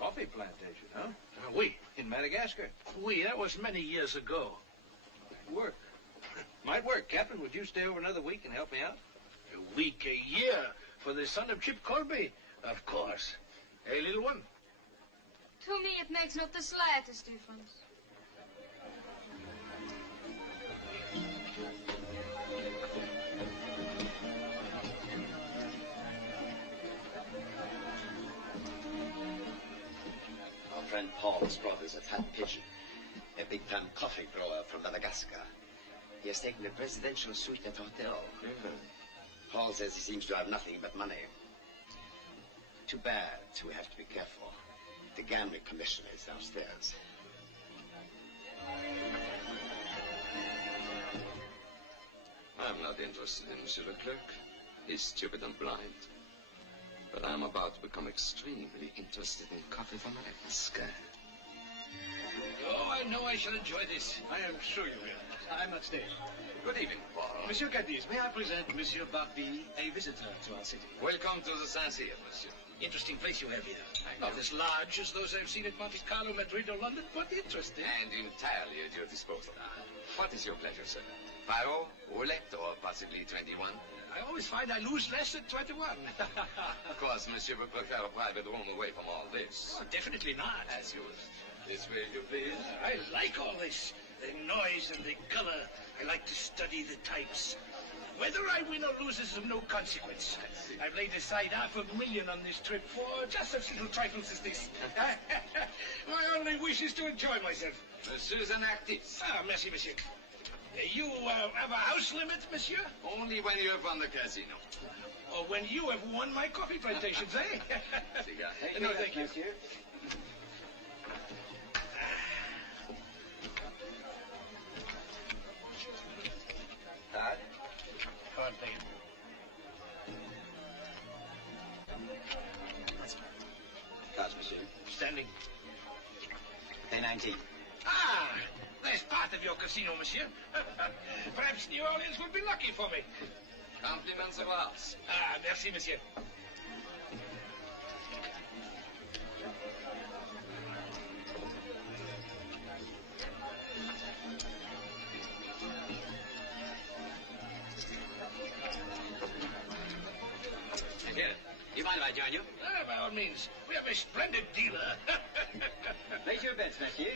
Coffee plantation, huh? Oui. In Madagascar? Oui, that was many years ago. Work. Might work. Captain, would you stay over another week and help me out? A week, a year, for the son of Chip Colby? Of course. Hey, little one? To me, it makes not the slightest difference. Our friend Paul's brother is a fat pigeon, a big-time coffee grower from Madagascar. He has taken a presidential suite at the hotel. Paul says he seems to have nothing but money. Too bad, we have to be careful. The gambling commissioner is downstairs. I'm not interested in Monsieur Leclerc. He's stupid and blind. But I'm about to become extremely interested in coffee from Madagascar. Oh, I know I shall enjoy this. I am sure you will. I'm not staying. Good evening, Paul. Monsieur Cadiz, may I present Monsieur Barbie, a visitor to our city? Welcome to the Saint-Cyr, monsieur. Interesting place you have here. Not as large as those I've seen at Monte Carlo, Madrid, or London, but interesting. And entirely at your disposal. What is your pleasure, sir? Faro, roulette, or possibly 21? I always find I lose less at 21. Of course, monsieur would prefer a private room away from all this. Oh, definitely not. As you wish. This way, if you please. I like all this. The noise and the color. I like to study the types. Whether I win or lose is of no consequence. I've laid aside $500,000 on this trip for just such little trifles as this. My only wish is to enjoy myself. Monsieur's an artiste. Ah, merci, monsieur. You have a house limit, monsieur? Only when you have won the casino. Or when you have won my coffee plantations, eh? Cigar. No, thank you. Monsieur. Card? Card, thank you. Cards, monsieur. Standing. Pay 19. Ah! There's part of your casino, monsieur. Perhaps New Orleans will be lucky for me. Compliments of ours. Ah, merci, monsieur. Here, you mind if I join you? Ah, by all means. We have a splendid dealer. Place your bets, monsieur.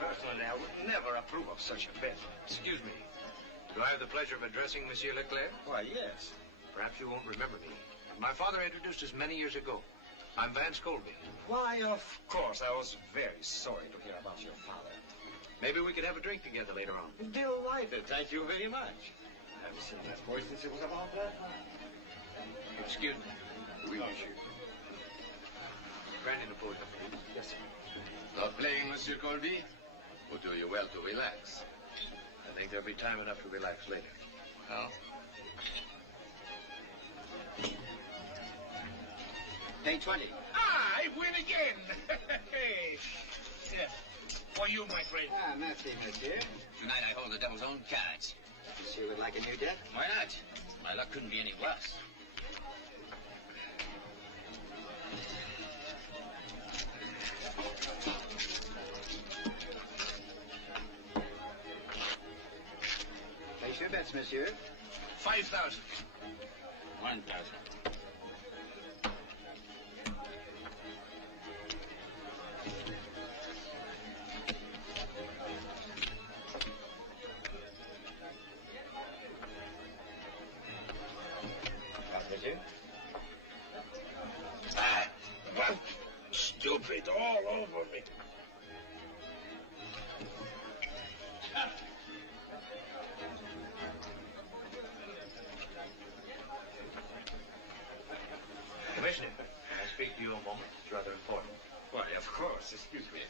Personally, I would never approve of such a bet. Excuse me. Do I have the pleasure of addressing Monsieur Leclerc? Why, yes. Perhaps you won't remember me. My father introduced us many years ago. I'm Vance Colby. Why, of course. I was very sorry to hear about your father. Maybe we could have a drink together later on. Delighted. Thank you very much. I haven't seen that boy since it was about that time. Excuse me. Oui, monsieur. Brandy Napoleon. Yes, sir. Not playing, Monsieur Colby? Would do you well to relax. I think there'll be time enough to relax later. Well? Pay 20. Ah, I win again. Yeah. For you, my friend. Ah, merci, monsieur. Tonight I hold the devil's own cards. Monsieur would like a new deck? Why not? My luck couldn't be any worse. Place your bets, monsieur. 5,000. 1,000. Stupid all over me. Commissioner, can I speak to you a moment? It's rather important. Why, of course. Excuse me.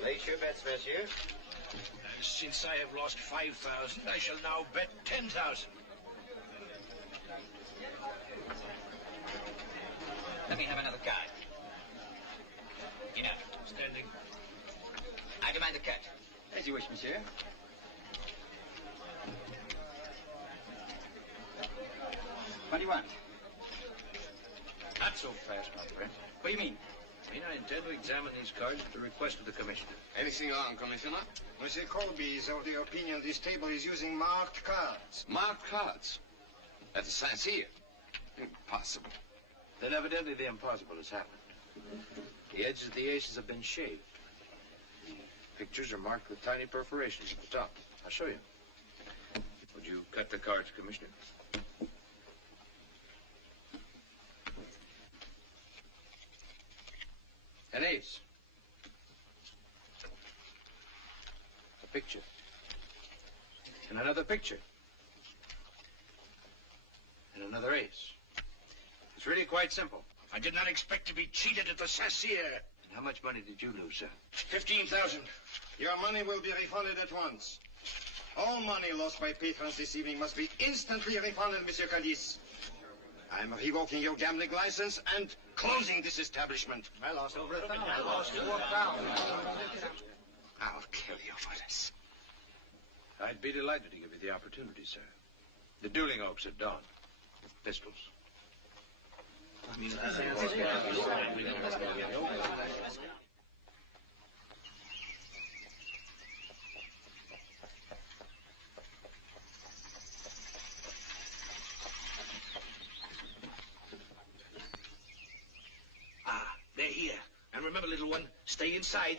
Place your bets, monsieur. Since I have lost 5,000, I shall now bet 10,000. Let me have another card. Enough. Standing. I demand a cut. As you wish, monsieur. What do you want? Not so fast, my friend. What do you mean? I intend to examine these cards at the request of the commissioner. Anything wrong, Commissioner? Monsieur Colby is of the opinion this table is using marked cards. Marked cards? At the Saint-Cyr? Impossible. Then evidently the impossible has happened. The edges of the aces have been shaved. The pictures are marked with tiny perforations at the top. I'll show you. Would you cut the cards, Commissioner? An ace. A picture. And another picture. And another ace. It's really quite simple. I did not expect to be cheated at the Saint-Cyr. How much money did you lose, sir? 15,000. Your money will be refunded at once. All money lost by patrons this evening must be instantly refunded, Monsieur Cadiz. I'm revoking your gambling license and closing this establishment. I lost over 1,000. I lost 4,000. I'll kill you for this. I'd be delighted to give you the opportunity, sir. The dueling oaks at dawn. Pistols. Ah, they're here. And remember, little one, stay inside.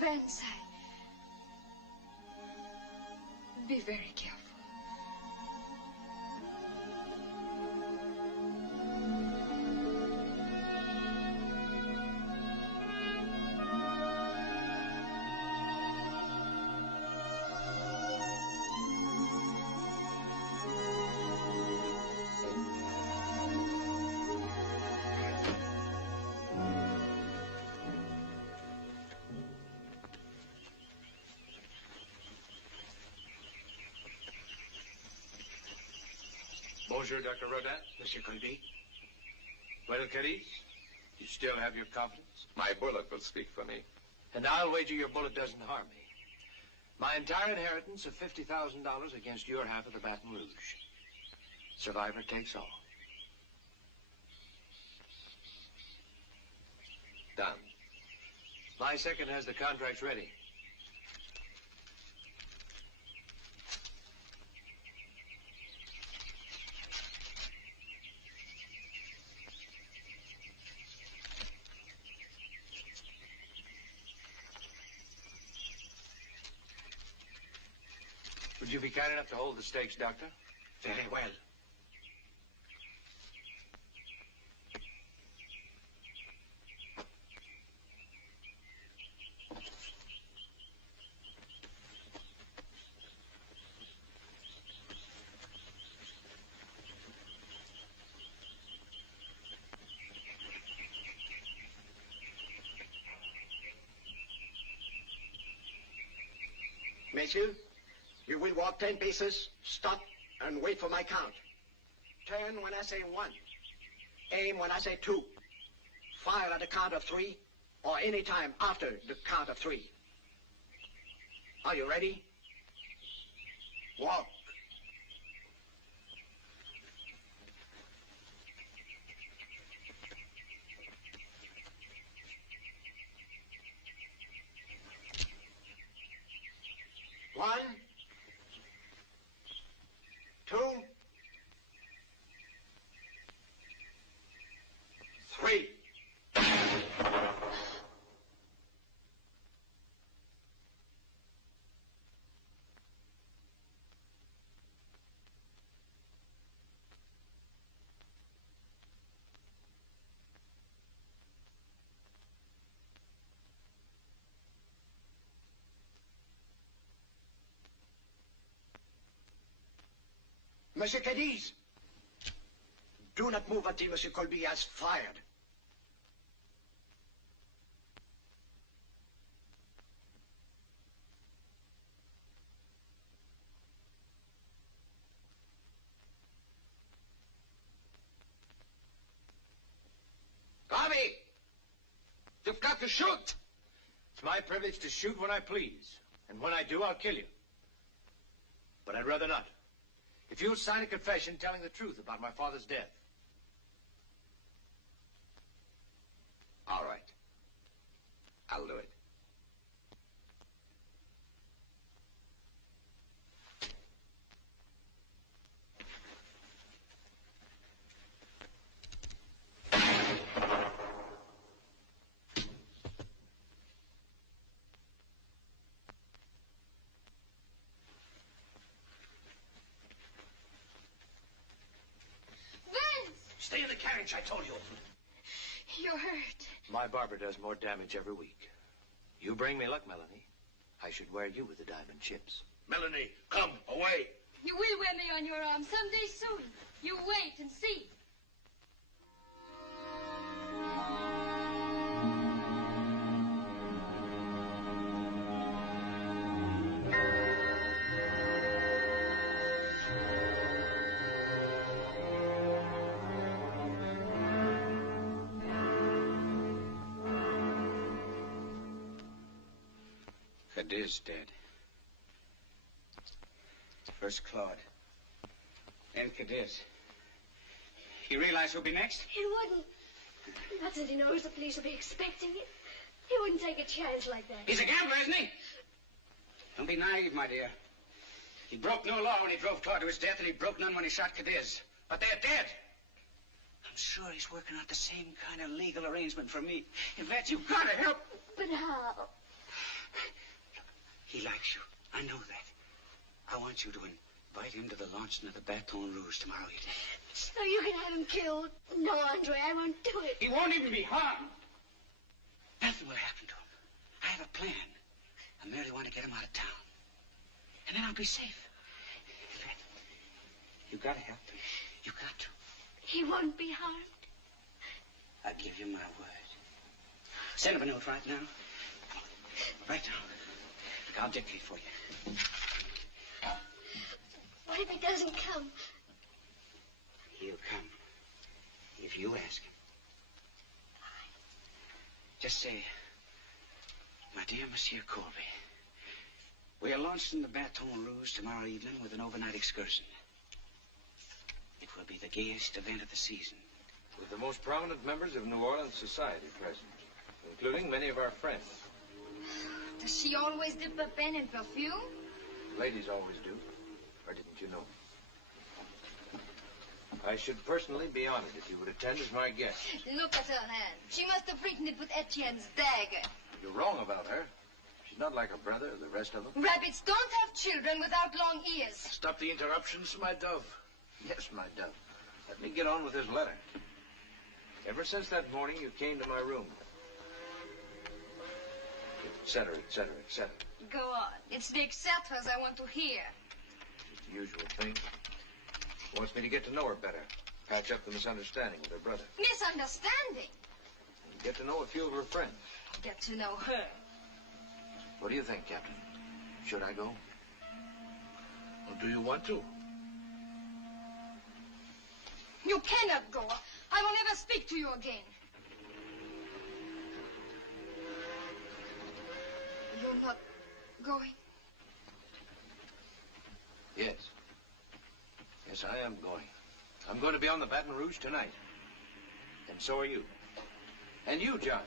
Vance, be very careful. Bonjour, Dr. Rodin. Monsieur Colby. Well, Cadiz, you still have your confidence? My bullet will speak for me. And I'll wager your bullet doesn't harm me. My entire inheritance of $50,000 against your half of the Baton Rouge. Survivor takes all. Done. My second has the contracts ready. Would you be kind enough to hold the stakes, Doctor? Very well. Messieurs, you will walk 10 paces, stop, and wait for my count. Turn when I say 1. Aim when I say 2. Fire at the count of 3, or any time after the count of 3. Are you ready? Walk. One, 2, 3. Monsieur Cadiz, do not move until Monsieur Colby has fired. Bobby! You've got to shoot! It's my privilege to shoot when I please. And when I do, I'll kill you. But I'd rather not. If you'll sign a confession telling the truth about my father's death. All right. I'll do it. Stay in the carriage, I told you. You're hurt. My barber does more damage every week. You bring me luck, Melanie. I should wear you with the diamond chips. Melanie, come, away. You will wear me on your arm someday soon. You wait and see. Cadiz dead. First Claude. Then Cadiz. You realize who'll be next? He wouldn't. Not that he knows the police will be expecting it. He wouldn't take a chance like that. He's a gambler, isn't he? Don't be naive, my dear. He broke no law when he drove Claude to his death, and he broke none when he shot Cadiz. But they're dead. I'm sure he's working out the same kind of legal arrangement for me. Yvette, you've got to help. But how? He likes you. I know that. I want you to invite him to the launching of the Baton Rouge tomorrow evening. So you can have him killed. No, Andre, I won't do it. He won't even be harmed. Nothing will happen to him. I have a plan. I merely want to get him out of town. And then I'll be safe. Yvette, you got to help him. You got to. He won't be harmed. I give you my word. Send him a note right now. Right now. Look, I'll dictate for you. What if he doesn't come? He'll come. If you ask him. Just say, my dear Monsieur Colby, we are launching the Baton Rouge tomorrow evening with an overnight excursion. It will be the gayest event of the season. With the most prominent members of New Orleans society present, including many of our friends. Does she always dip her pen in perfume? Ladies always do. Or didn't you know? I should personally be honored if you would attend as my guest. Look at her hand. She must have written it with Etienne's dagger. You're wrong about her. She's not like her brother or the rest of them. Rabbits don't have children without long ears. Stop the interruptions, my dove. Yes, my dove. Let me get on with this letter. Ever since that morning you came to my room, etc., etc., etc. Go on. It's the etceteras I want to hear. It's the usual thing. She wants me to get to know her better, patch up the misunderstanding with her brother, Misunderstanding. and get to know a few of her friends. Get to know her. What do you think, Captain? Should I go? Or do you want to? You cannot go. I will never speak to you again. You're not going? Yes. Yes, I am going. I'm going to be on the Baton Rouge tonight. And so are you. And you, Josh.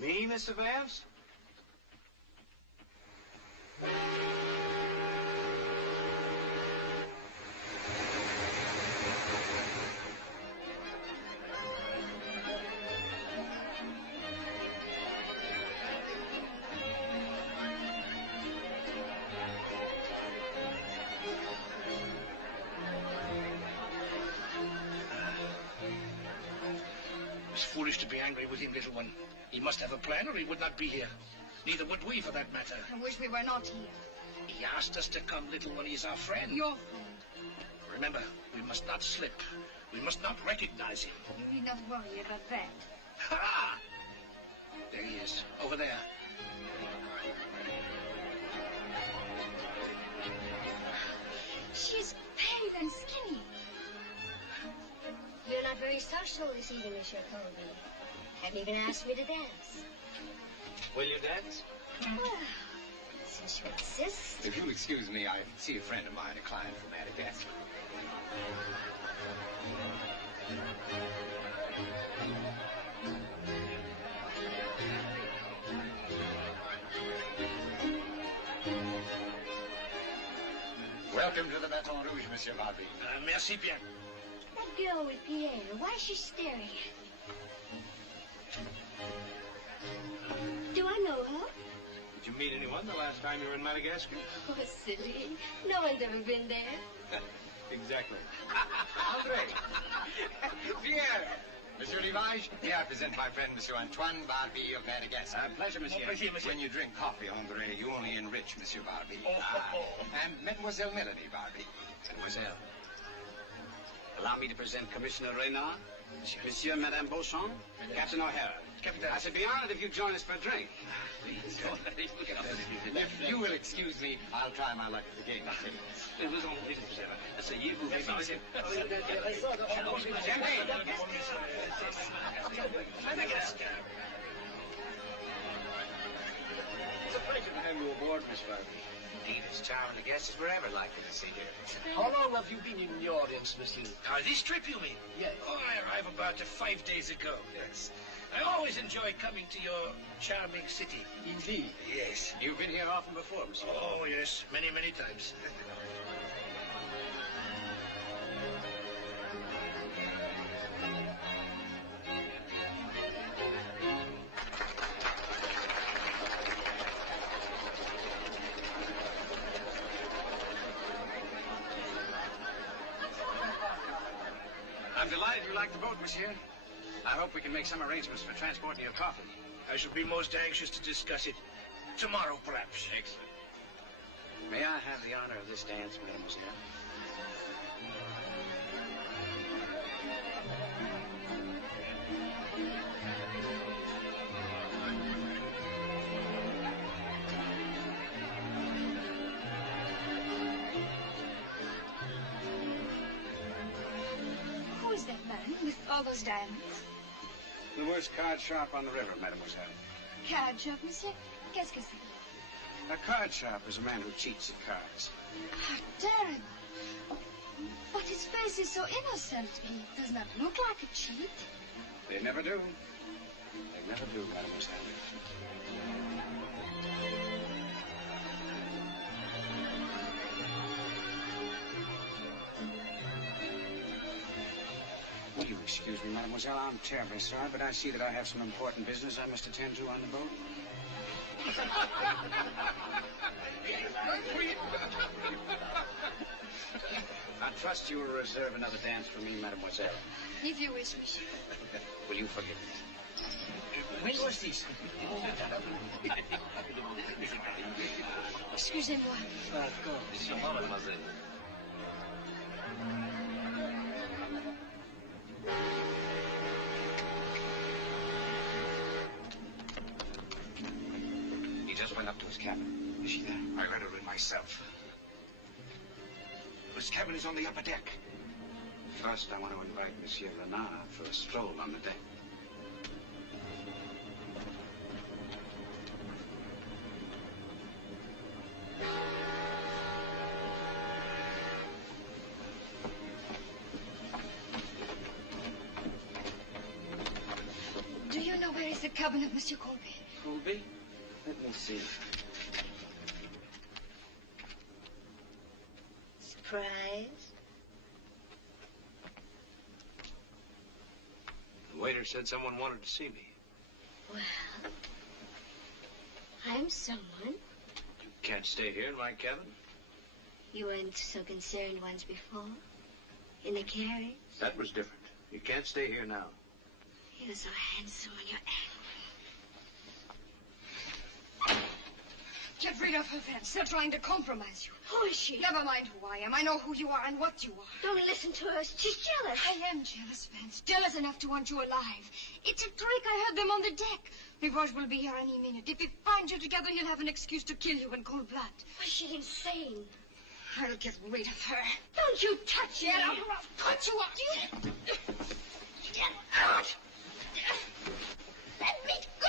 Me, Mr. Vance? It's foolish to be angry with him, little one. He must have a plan or he would not be here. Neither would we, for that matter. I wish we were not here. He asked us to come, little one. He's our friend. Your friend. Remember, we must not slip. We must not recognize him. You need not worry about that. Ha! There he is, over there. She's pale and skinny. You're not very social this evening, Monsieur Colby. Haven't even asked me to dance. Will you dance? Well, since you insist. If you'll excuse me, I see a friend of mine, a client from Madagascar. Welcome to the Baton Rouge, Monsieur Barbie. Merci bien. That girl with Pierre, why is she staring at me? Do I know her? Did you meet anyone the last time you were in Madagascar? Oh, silly. No one's ever been there. Exactly. Andre! Pierre! Monsieur Livage, may I present my friend, Monsieur Antoine Barbie of Madagascar. Pleasure, monsieur. Plaisir, monsieur. When you drink coffee, Andre, you only enrich Monsieur Barbie. And Mademoiselle Melanie Barbie. Mademoiselle. Allow me to present Commissioner Reynard, Monsieur and Madame Beauchamp, Captain O'Hara. Captain. I should be honored if you join us for a drink. Please. If you will excuse me, I'll try my luck at the game. Asseyez-vous, monsieur. Madagascar. It's a pleasure to have you aboard, Miss Barbie. Indeed, as charming a guest as we're ever likely to see here. How long have you been in the audience, monsieur? This trip, you mean? Yes. Oh, I arrived about 5 days ago. Yes. I always enjoy coming to your charming city. Indeed. Yes. You've been here often before, monsieur. Oh, yes. Many, many times. I'm delighted you like the boat, monsieur. I hope we can make some arrangements for transporting your coffee. I shall be most anxious to discuss it. Tomorrow, perhaps. Excellent. May I have the honor of this dance, mademoiselle? Who is that man with all those diamonds? The worst card shop on the river, mademoiselle. Card shop, monsieur? Qu'est-ce que c'est? A card shop is a man who cheats at cards. How terrible. But his face is so innocent. He does not look like a cheat. They never do. They never do, mademoiselle. Will you excuse me, mademoiselle? I'm terribly sorry, but I see that I have some important business I must attend to on the boat. I trust you will reserve another dance for me, mademoiselle. If you wish, monsieur. Will you forgive me? When was this? Excusez-moi. Sûrement, mademoiselle. He just went up to his cabin. Is she there? I let her in myself. His cabin is on the upper deck. First, I want to invite Monsieur Renard for a stroll on the deck. Do you know where is the cabin of Monsieur Colby? Colby? Let me see. Surprise? The waiter said someone wanted to see me. Well, I'm someone. You can't stay here in my cabin? You weren't so concerned once before. In the carriage. That was different. You can't stay here now. You're so handsome when you're angry. Get rid of her, then. Still trying to compromise you. Who is she? Never mind who I am. I know who you are and what you are. Don't listen to her. She's jealous. I am jealous, Vance. Jealous enough to want you alive. It's a trick. I heard them on the deck. Rivage will be here any minute. If he finds you together, he'll have an excuse to kill you in cold blood. Was she insane? I'll get rid of her. Don't you touch me. Get out or I'll cut you up. Get out. Let me go.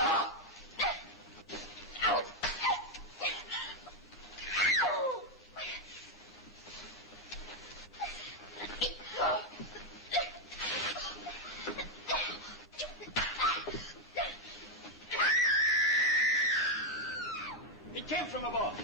Out. Let me go. He came from above.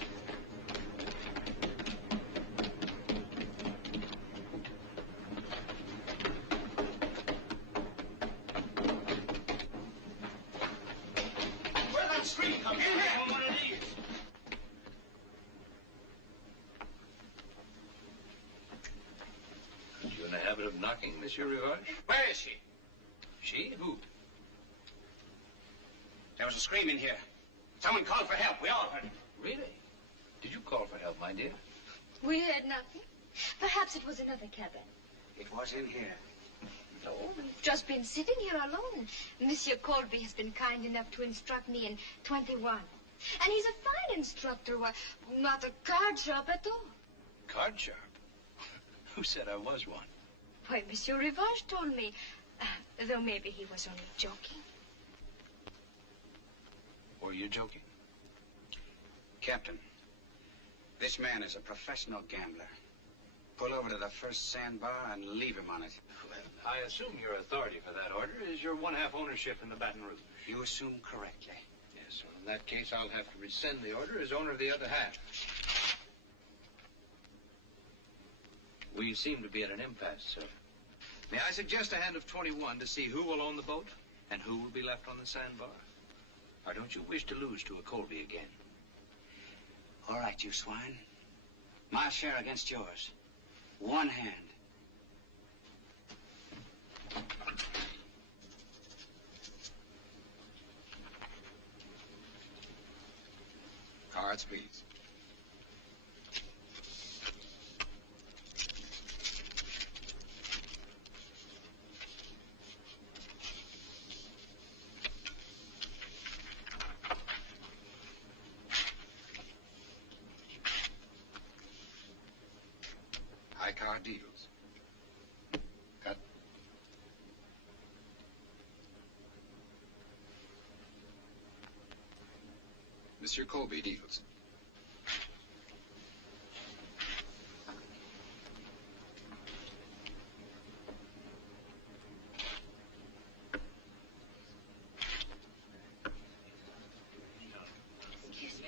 Where that scream come from? One of these. Are you in the habit of knocking, Monsieur Rivage? Where is she? She? Who? There was a scream in here. Someone called for help. We all heard it. Really? Did you call for help, my dear? We heard nothing. Perhaps it was another cabin. It was in here. No, we've just been sitting here alone. Monsieur Colby has been kind enough to instruct me in 21. And he's a fine instructor, not a card sharp at all. Card sharp? Who said I was one? Why, Monsieur Rivage told me, though maybe he was only joking. Were you joking? Captain, this man is a professional gambler. Pull over to the first sandbar and leave him on it. Well, I assume your authority for that order is your one-half ownership in the Baton Rouge. You assume correctly. Yes, well, in that case, I'll have to rescind the order as owner of the other half. We seem to be at an impasse, sir. May I suggest a hand of 21 to see who will own the boat and who will be left on the sandbar? Or don't you wish to lose to a Colby again? All right, you swine. My share against yours. One hand. Cards, please. High card deals. Cut. Monsieur Colby deals. Excuse me.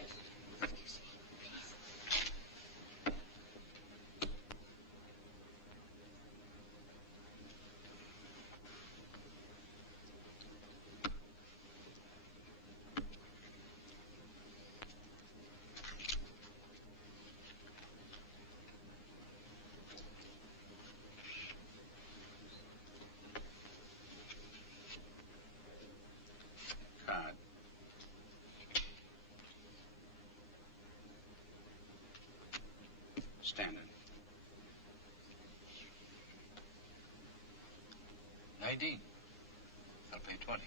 Card. Standard. 19. I'll pay 20.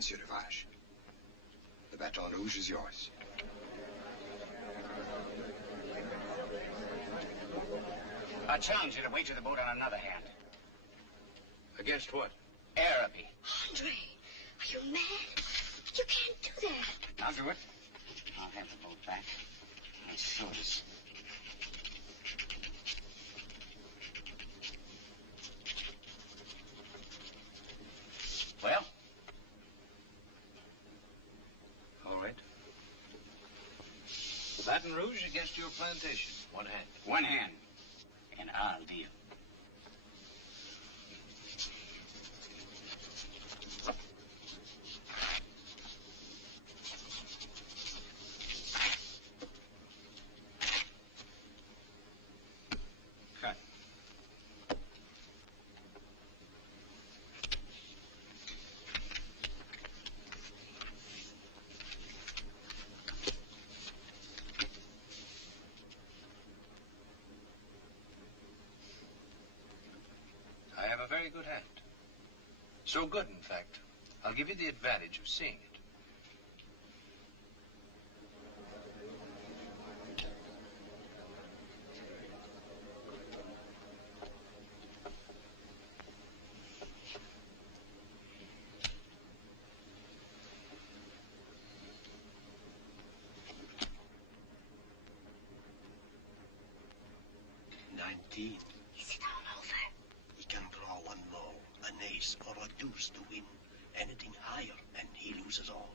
Monsieur Rivage. The Baton Rouge is yours. I challenge you to wager the boat on another hand. Against what? Araby. Andre, are you mad? You can't do that. I'll do it. I'll have the boat back. My swords. Well? All right. Baton Rouge against your plantation. One hand. One hand. And I'll deal. Cut. I have a very good hand. So good, in fact, I'll give you the advantage of seeing it. Is it all over? He can draw one low, an ace or a deuce to win. Anything higher, and he loses all.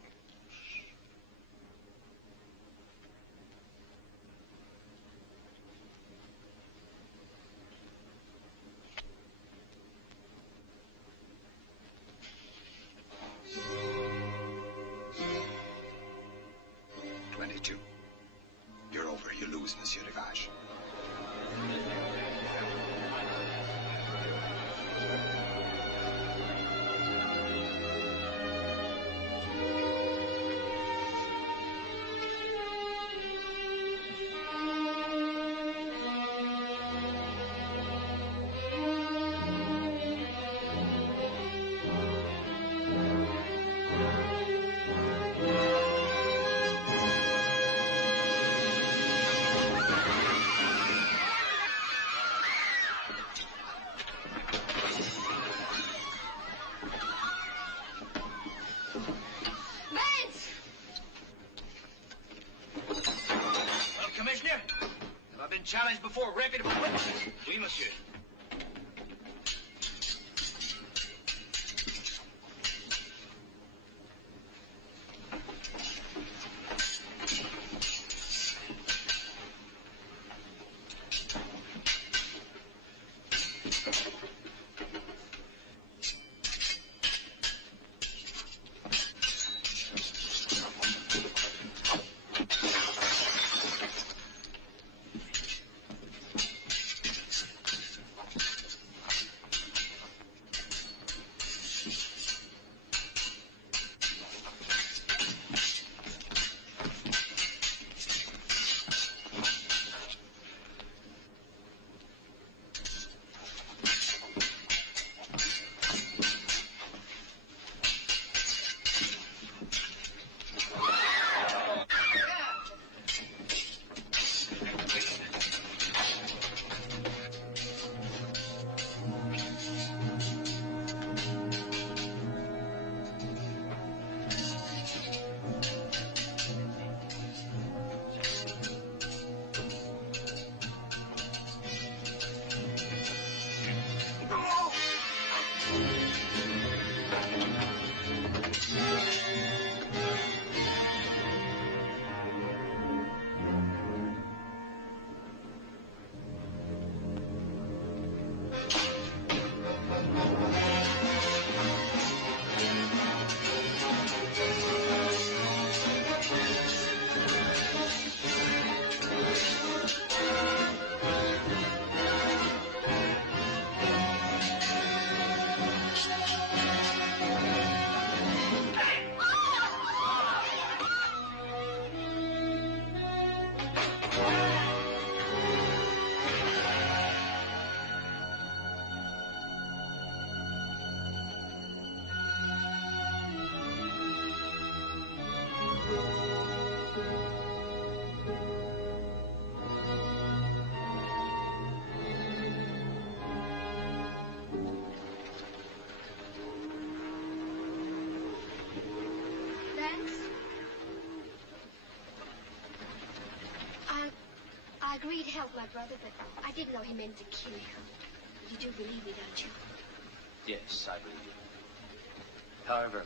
You're over. You lose, Monsieur Rivage. Challenged before reputable witnesses. Oui, monsieur. I agree to help my brother, but I didn't know he meant to kill you. You do believe me, don't you? Yes, I believe you. However,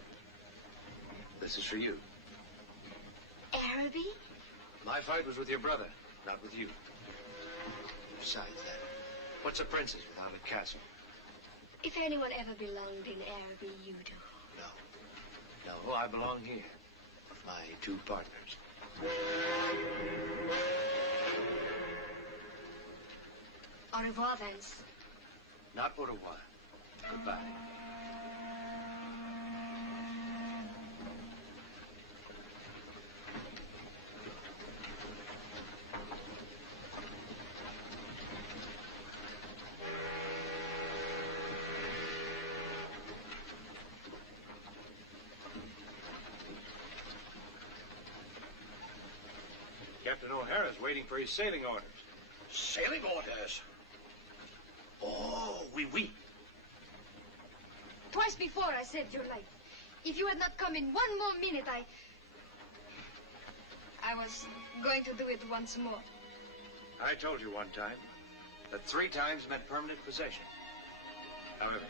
this is for you. Araby? My fight was with your brother, not with you. Besides that, what's a princess without a castle? If anyone ever belonged in Araby, you do. No, I belong here with my two partners. Au revoir, Vance. Not au revoir. Goodbye. Captain O'Hara's waiting for his sailing orders. Sailing orders? Oh, oui. Twice before I saved your life. If you had not come in one more minute, I was going to do it once more. I told you one time that 3 times meant permanent possession. However,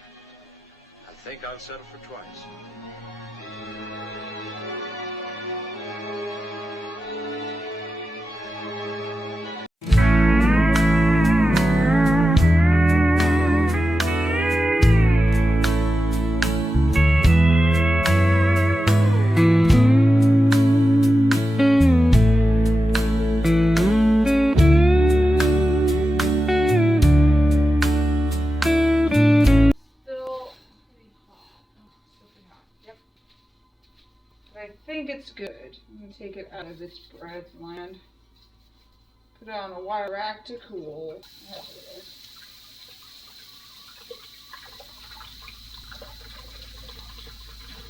I think I'll settle for twice. I think it's good. I'm going to take it out of its bread land. Put it on a wire rack to cool.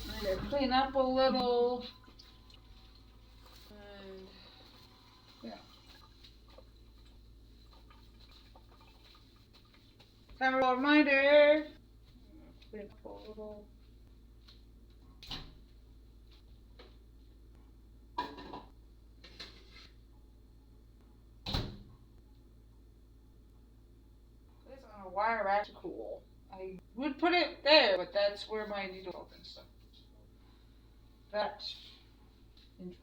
I'm going to clean up a little. And yeah. Time for a reminder. Clean up a little. Wire rack to cool. I would put it there, but that's where my needle and stuff is. That's interesting.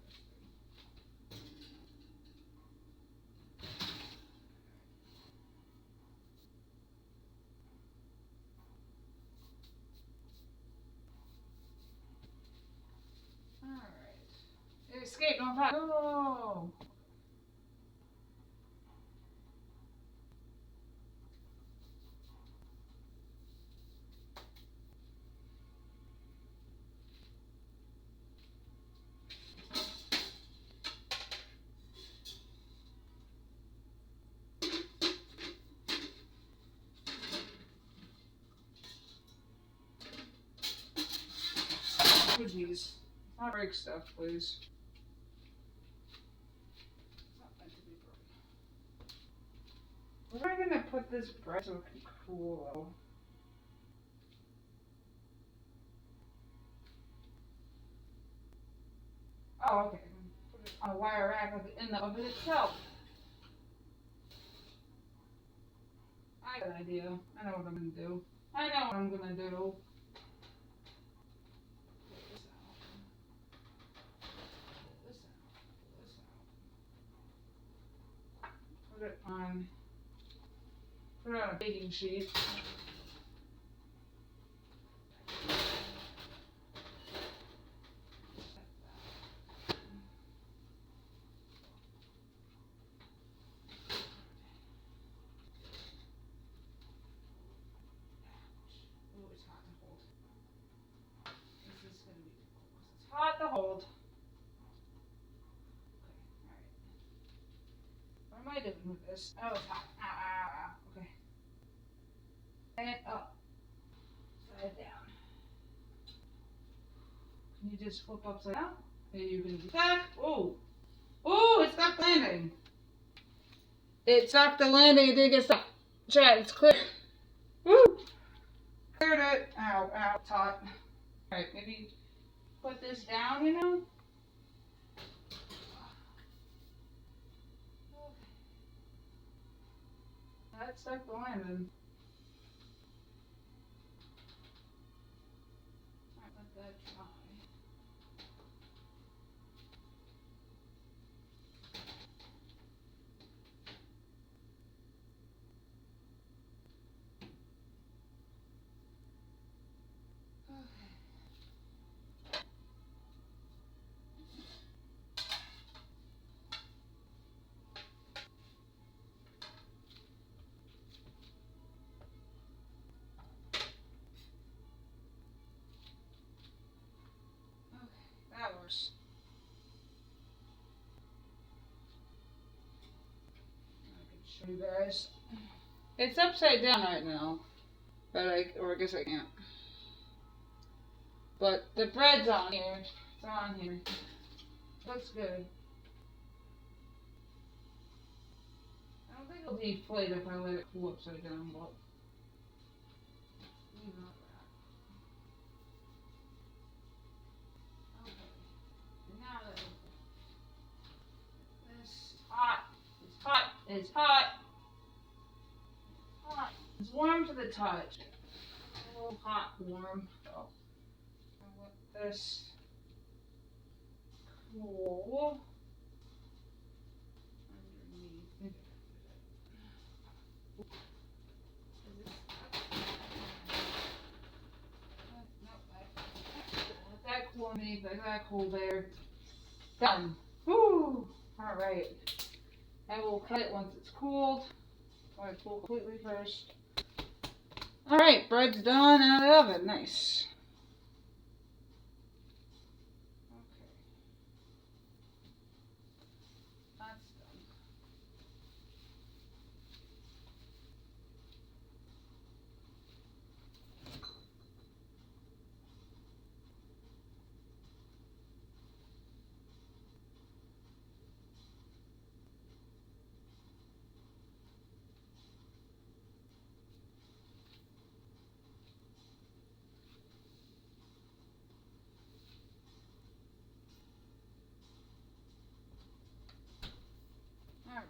Alright. Escape on fire. Go! Please. Not break stuff, please. It's not meant to be broken. Where am I gonna put this bread so it can cool? Oh, okay. Put it on a wire rack in the oven itself. I got an idea. I know what I'm gonna do. I know what I'm gonna do. Put it on a baking sheet. Oh, it's hot to hold. This is gonna be difficult because it's hot to hold. What am I doing with this? Oh, it's hot. Ow, ow, ow. Okay. And up. Side down. Can you just flip upside down? Are you gonna be stuck? Oh! Oh, it stopped landing. It stopped the landing. It didn't get stuck. Chad, it's clear. Woo! Cleared it. Ow, ow, it's hot. Alright, maybe put this down, you know? That stuck the landing. Alright, let that dry. That works. I can show you guys. It's upside down right now, but I guess I can't. But the bread's on here. It's on here. Looks good. I don't think it'll deflate if I let it cool upside down, but leave it like that. Okay. Now that this hot. It's hot. It's hot. It's hot. It's warm to the touch. A little hot, warm. So I'll let this cool underneath. Let that cool underneath. Let that cool there. Done. Woo! Alright. I will cut it once it's cooled. Let it cool completely first. Alright, bread's done out of the oven. Nice. Okay. That's done.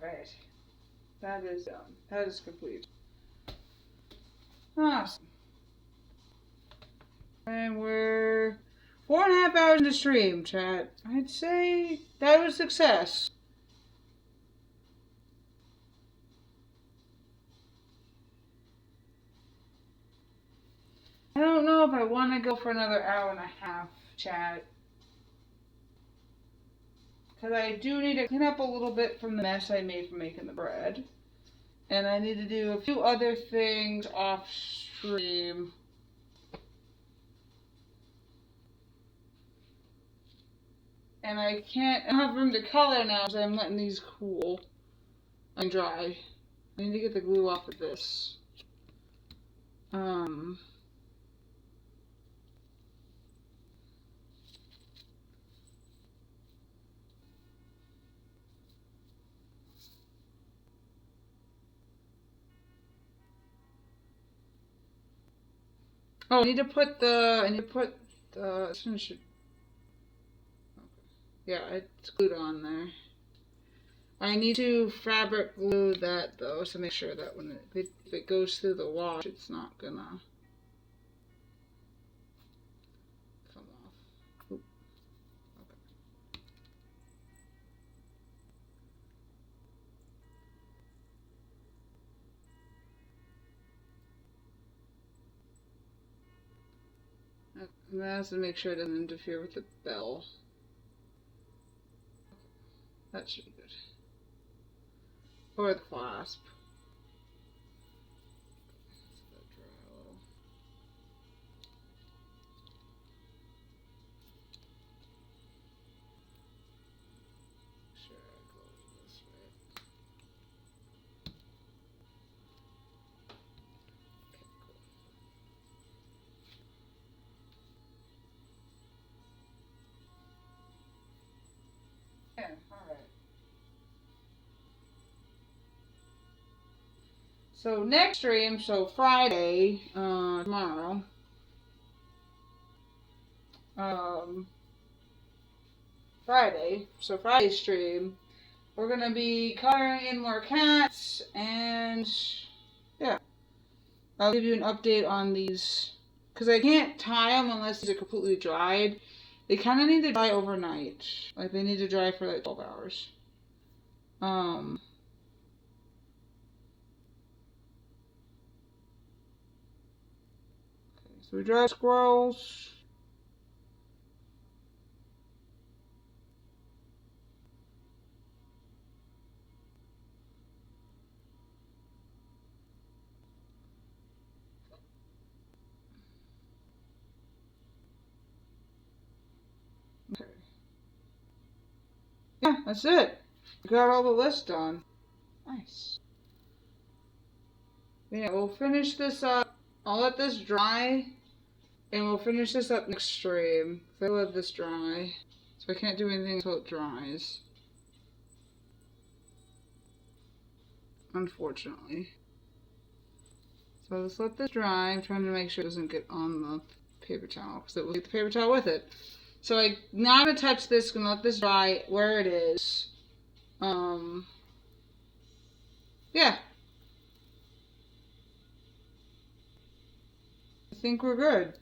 Alright. That is done. That is complete. Awesome. And we're 4.5 hours into stream, chat. I'd say that was a success. I don't know if I want to go for another hour and a half, chat. Because I do need to clean up a little bit from the mess I made from making the bread. And I need to do a few other things off stream. And I don't have room to color now, so I'm letting these cool and dry. I need to get the glue off of this. Oh, I need to put this one should, yeah, it's glued on there. I need to fabric glue that though, to make sure that when if it goes through the wash, it's not gonna come off. Oop. Okay. And that has to make sure it doesn't interfere with the bell. That should be good. Or the clasp. Yeah, alright. So next stream, so Friday, tomorrow, Friday stream, we're gonna be coloring in more cats and yeah, I'll give you an update on these. Because I can't tie them unless these are completely dried. They kind of need to dry overnight. Like, they need to dry for like 12 hours. Okay, so we dry squirrels. Okay. Yeah, that's it. We got all the lists done. Nice. Yeah, we'll finish this up. I'll let this dry, and we'll finish this up next stream. I let this dry, so I can't do anything until it dries. Unfortunately. So I'll just let this dry. I'm trying to make sure it doesn't get on the paper towel, because it will get the paper towel with it. So I'm not going to touch this. I'm going to let this dry where it is. Yeah. I think we're good.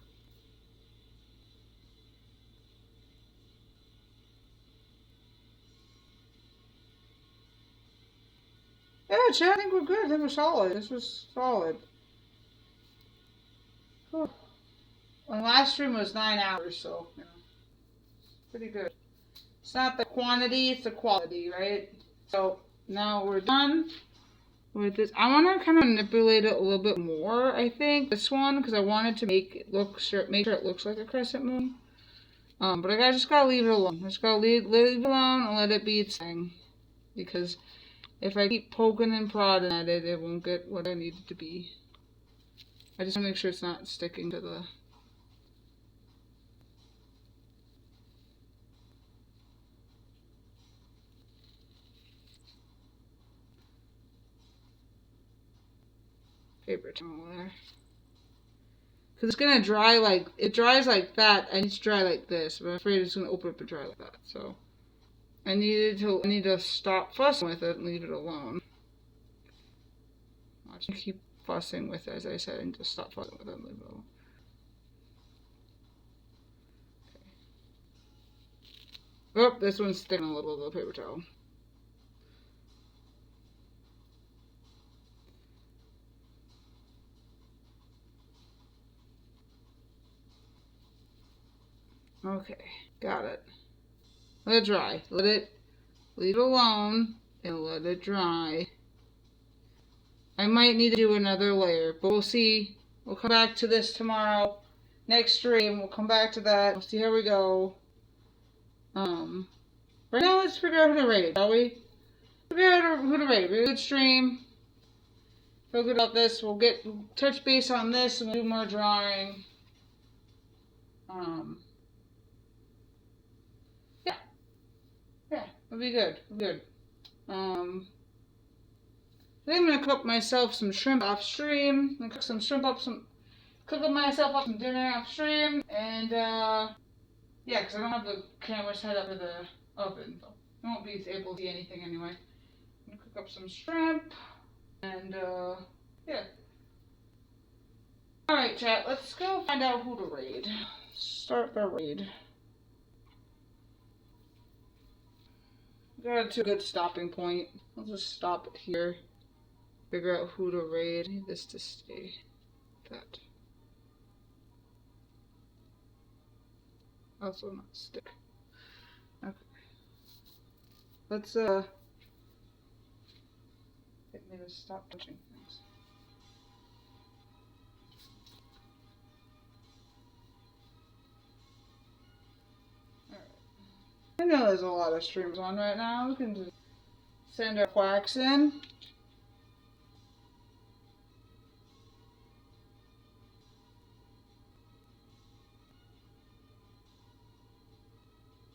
Yeah, Chad, I think we're good. I think we're solid. This was solid. Whew. My last stream was 9 hours, so, you know, pretty good. It's not the quantity, it's the quality, right? So, now we're done with this. I want to kind of manipulate it a little bit more, I think, this one, because I wanted to make it look make sure it looks like a crescent moon. But I just gotta leave it alone. I just gotta leave it alone and let it be its thing. Because if I keep poking and prodding at it, it won't get what I need it to be. I just want to make sure it's not sticking to the... paper towel there. Because it's going to dry like... It dries like that. I need to dry like this. But I'm afraid it's going to open up and dry like that. So I need to stop fussing with it and leave it alone. I'll just keep fussing with it, as I said, and just stop fussing with it and leave it alone. Okay. Oh, this one's sticking a little to the paper towel. Okay, got it. Let it dry. Leave it alone, and let it dry. I might need to do another layer, but we'll see. We'll come back to this tomorrow. Next stream, we'll come back to that. We'll see how we go. Right now, let's figure out who to raid, shall we? Figure out who to raid. Really good stream. Feel good about this. We'll touch base on this and we'll do more drawing. Yeah, it'll be good. Good. I think I'm gonna cook myself some shrimp off stream. I'm gonna cook myself up some dinner off stream, and yeah, because I don't have the camera set up for the oven, so I won't be able to see anything anyway. I'm gonna cook up some shrimp, and yeah. All right, chat. Let's go find out who to raid. Start the raid. Got a good stopping point. I'll just stop it here. Figure out who to raid. I need this to stay. That. Also not stick. Okay. Let's get me to stop touching things. I know there's a lot of streams on right now. We can just send our quacks in.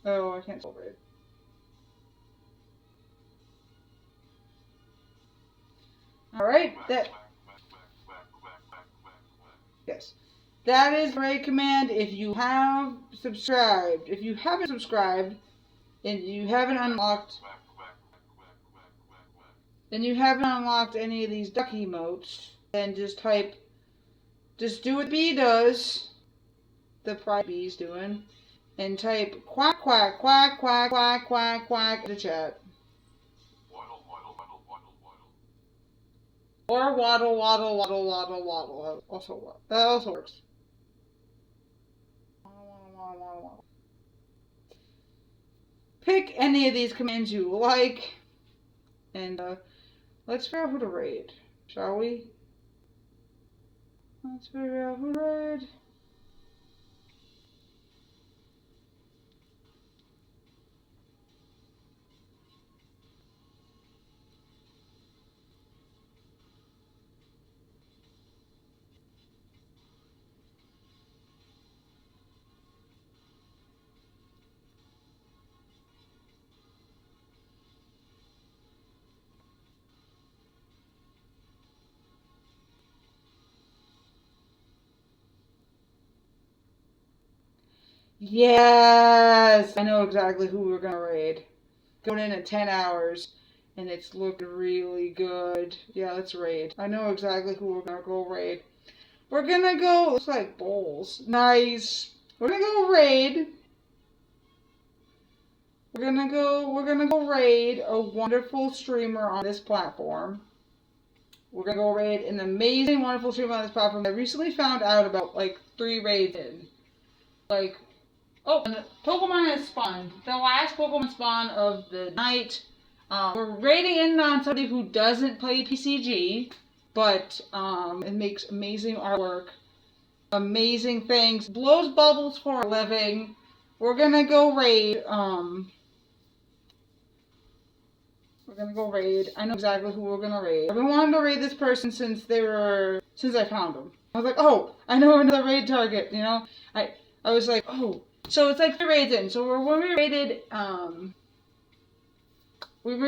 Oh, I can't celebrate. Alright, yes. That is the raid command if you have subscribed. If you haven't subscribed, and you haven't unlocked any of these duck emotes, then just do what the bee does, the pride bee's doing, and type quack, quack, quack, quack, quack, quack, quack in the chat. Or waddle, waddle, waddle, waddle, waddle. That also works. Pick any of these commands you like, and let's figure out who to raid, shall we? Let's figure out who to raid. Yes! I know exactly who we're gonna raid. Going in at 10 hours, and it's looking really good. Yeah, let's raid. I know exactly who we're gonna go raid. We're gonna go, looks like bowls. Nice. We're gonna go raid. We're gonna go raid a wonderful streamer on this platform. We're gonna go raid an amazing, wonderful streamer on this platform that I recently found out about, like, 3 raids in. Like, oh, and Pokemon has spawned. The last Pokemon spawn of the night. We're raiding in on somebody who doesn't play PCG, but it makes amazing artwork, amazing things, blows bubbles for a living. We're gonna go raid. I know exactly who we're gonna raid. I've been wanting to raid this person since I found them. I was like, oh, I know another raid target. You know, I was like, oh. So it's like 3 raids in. So when we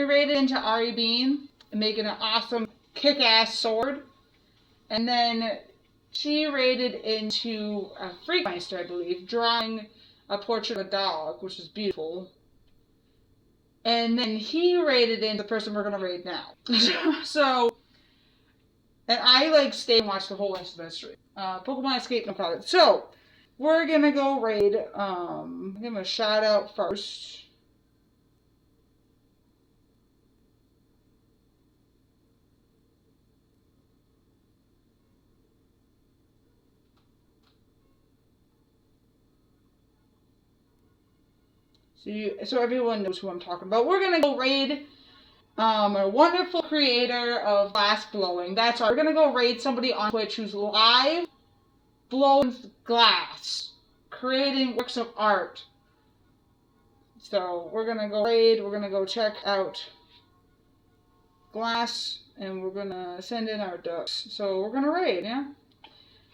raided into Ari Bean and making an awesome kick-ass sword. And then she raided into Freakmeister, I believe, drawing a portrait of a dog, which is beautiful. And then he raided into the person we're going to raid now. So, and I like stayed and watched the whole rest of the stream. Pokemon Escape, no problem. So, we're going to go raid, give him a shout out first. So everyone knows who I'm talking about. We're going to go raid a wonderful creator of glass blowing. That's right. We're going to go raid somebody on Twitch who's live blowing glass, creating works of art. So we're going to go raid. We're going to go check out glass, and we're going to send in our ducks. So we're going to raid, yeah?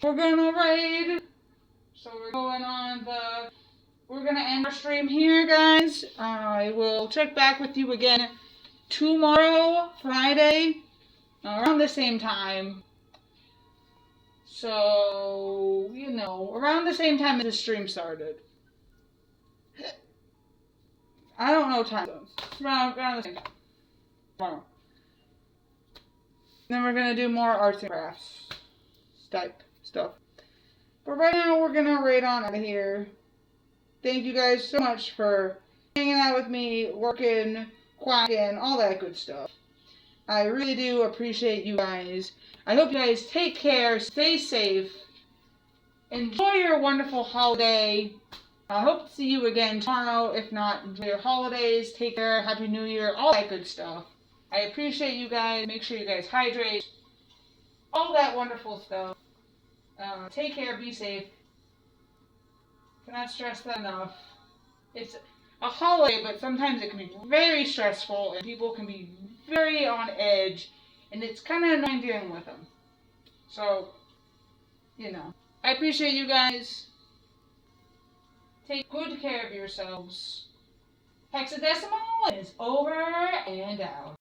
We're going to raid. So we're going on the... We're going to end our stream here, guys. I will check back with you again tomorrow, Friday, around the same time. So, you know, around the same time as the stream started. I don't know time zones. Around the same time. Tomorrow. Then we're going to do more arts and crafts type stuff. But right now, we're going to raid on out of here. Thank you guys so much for hanging out with me, working, quacking, all that good stuff. I really do appreciate you guys. I hope you guys take care, stay safe, enjoy your wonderful holiday. I hope to see you again tomorrow. If not, enjoy your holidays, take care, Happy New Year, all that good stuff. I appreciate you guys. Make sure you guys hydrate, all that wonderful stuff. Take care, be safe. Cannot stress that enough. It's a holiday, but sometimes it can be very stressful, and people can be very on edge, and it's kind of annoying dealing with them. So, you know, I appreciate you guys. Take good care of yourselves. Hexadecimal is over and out.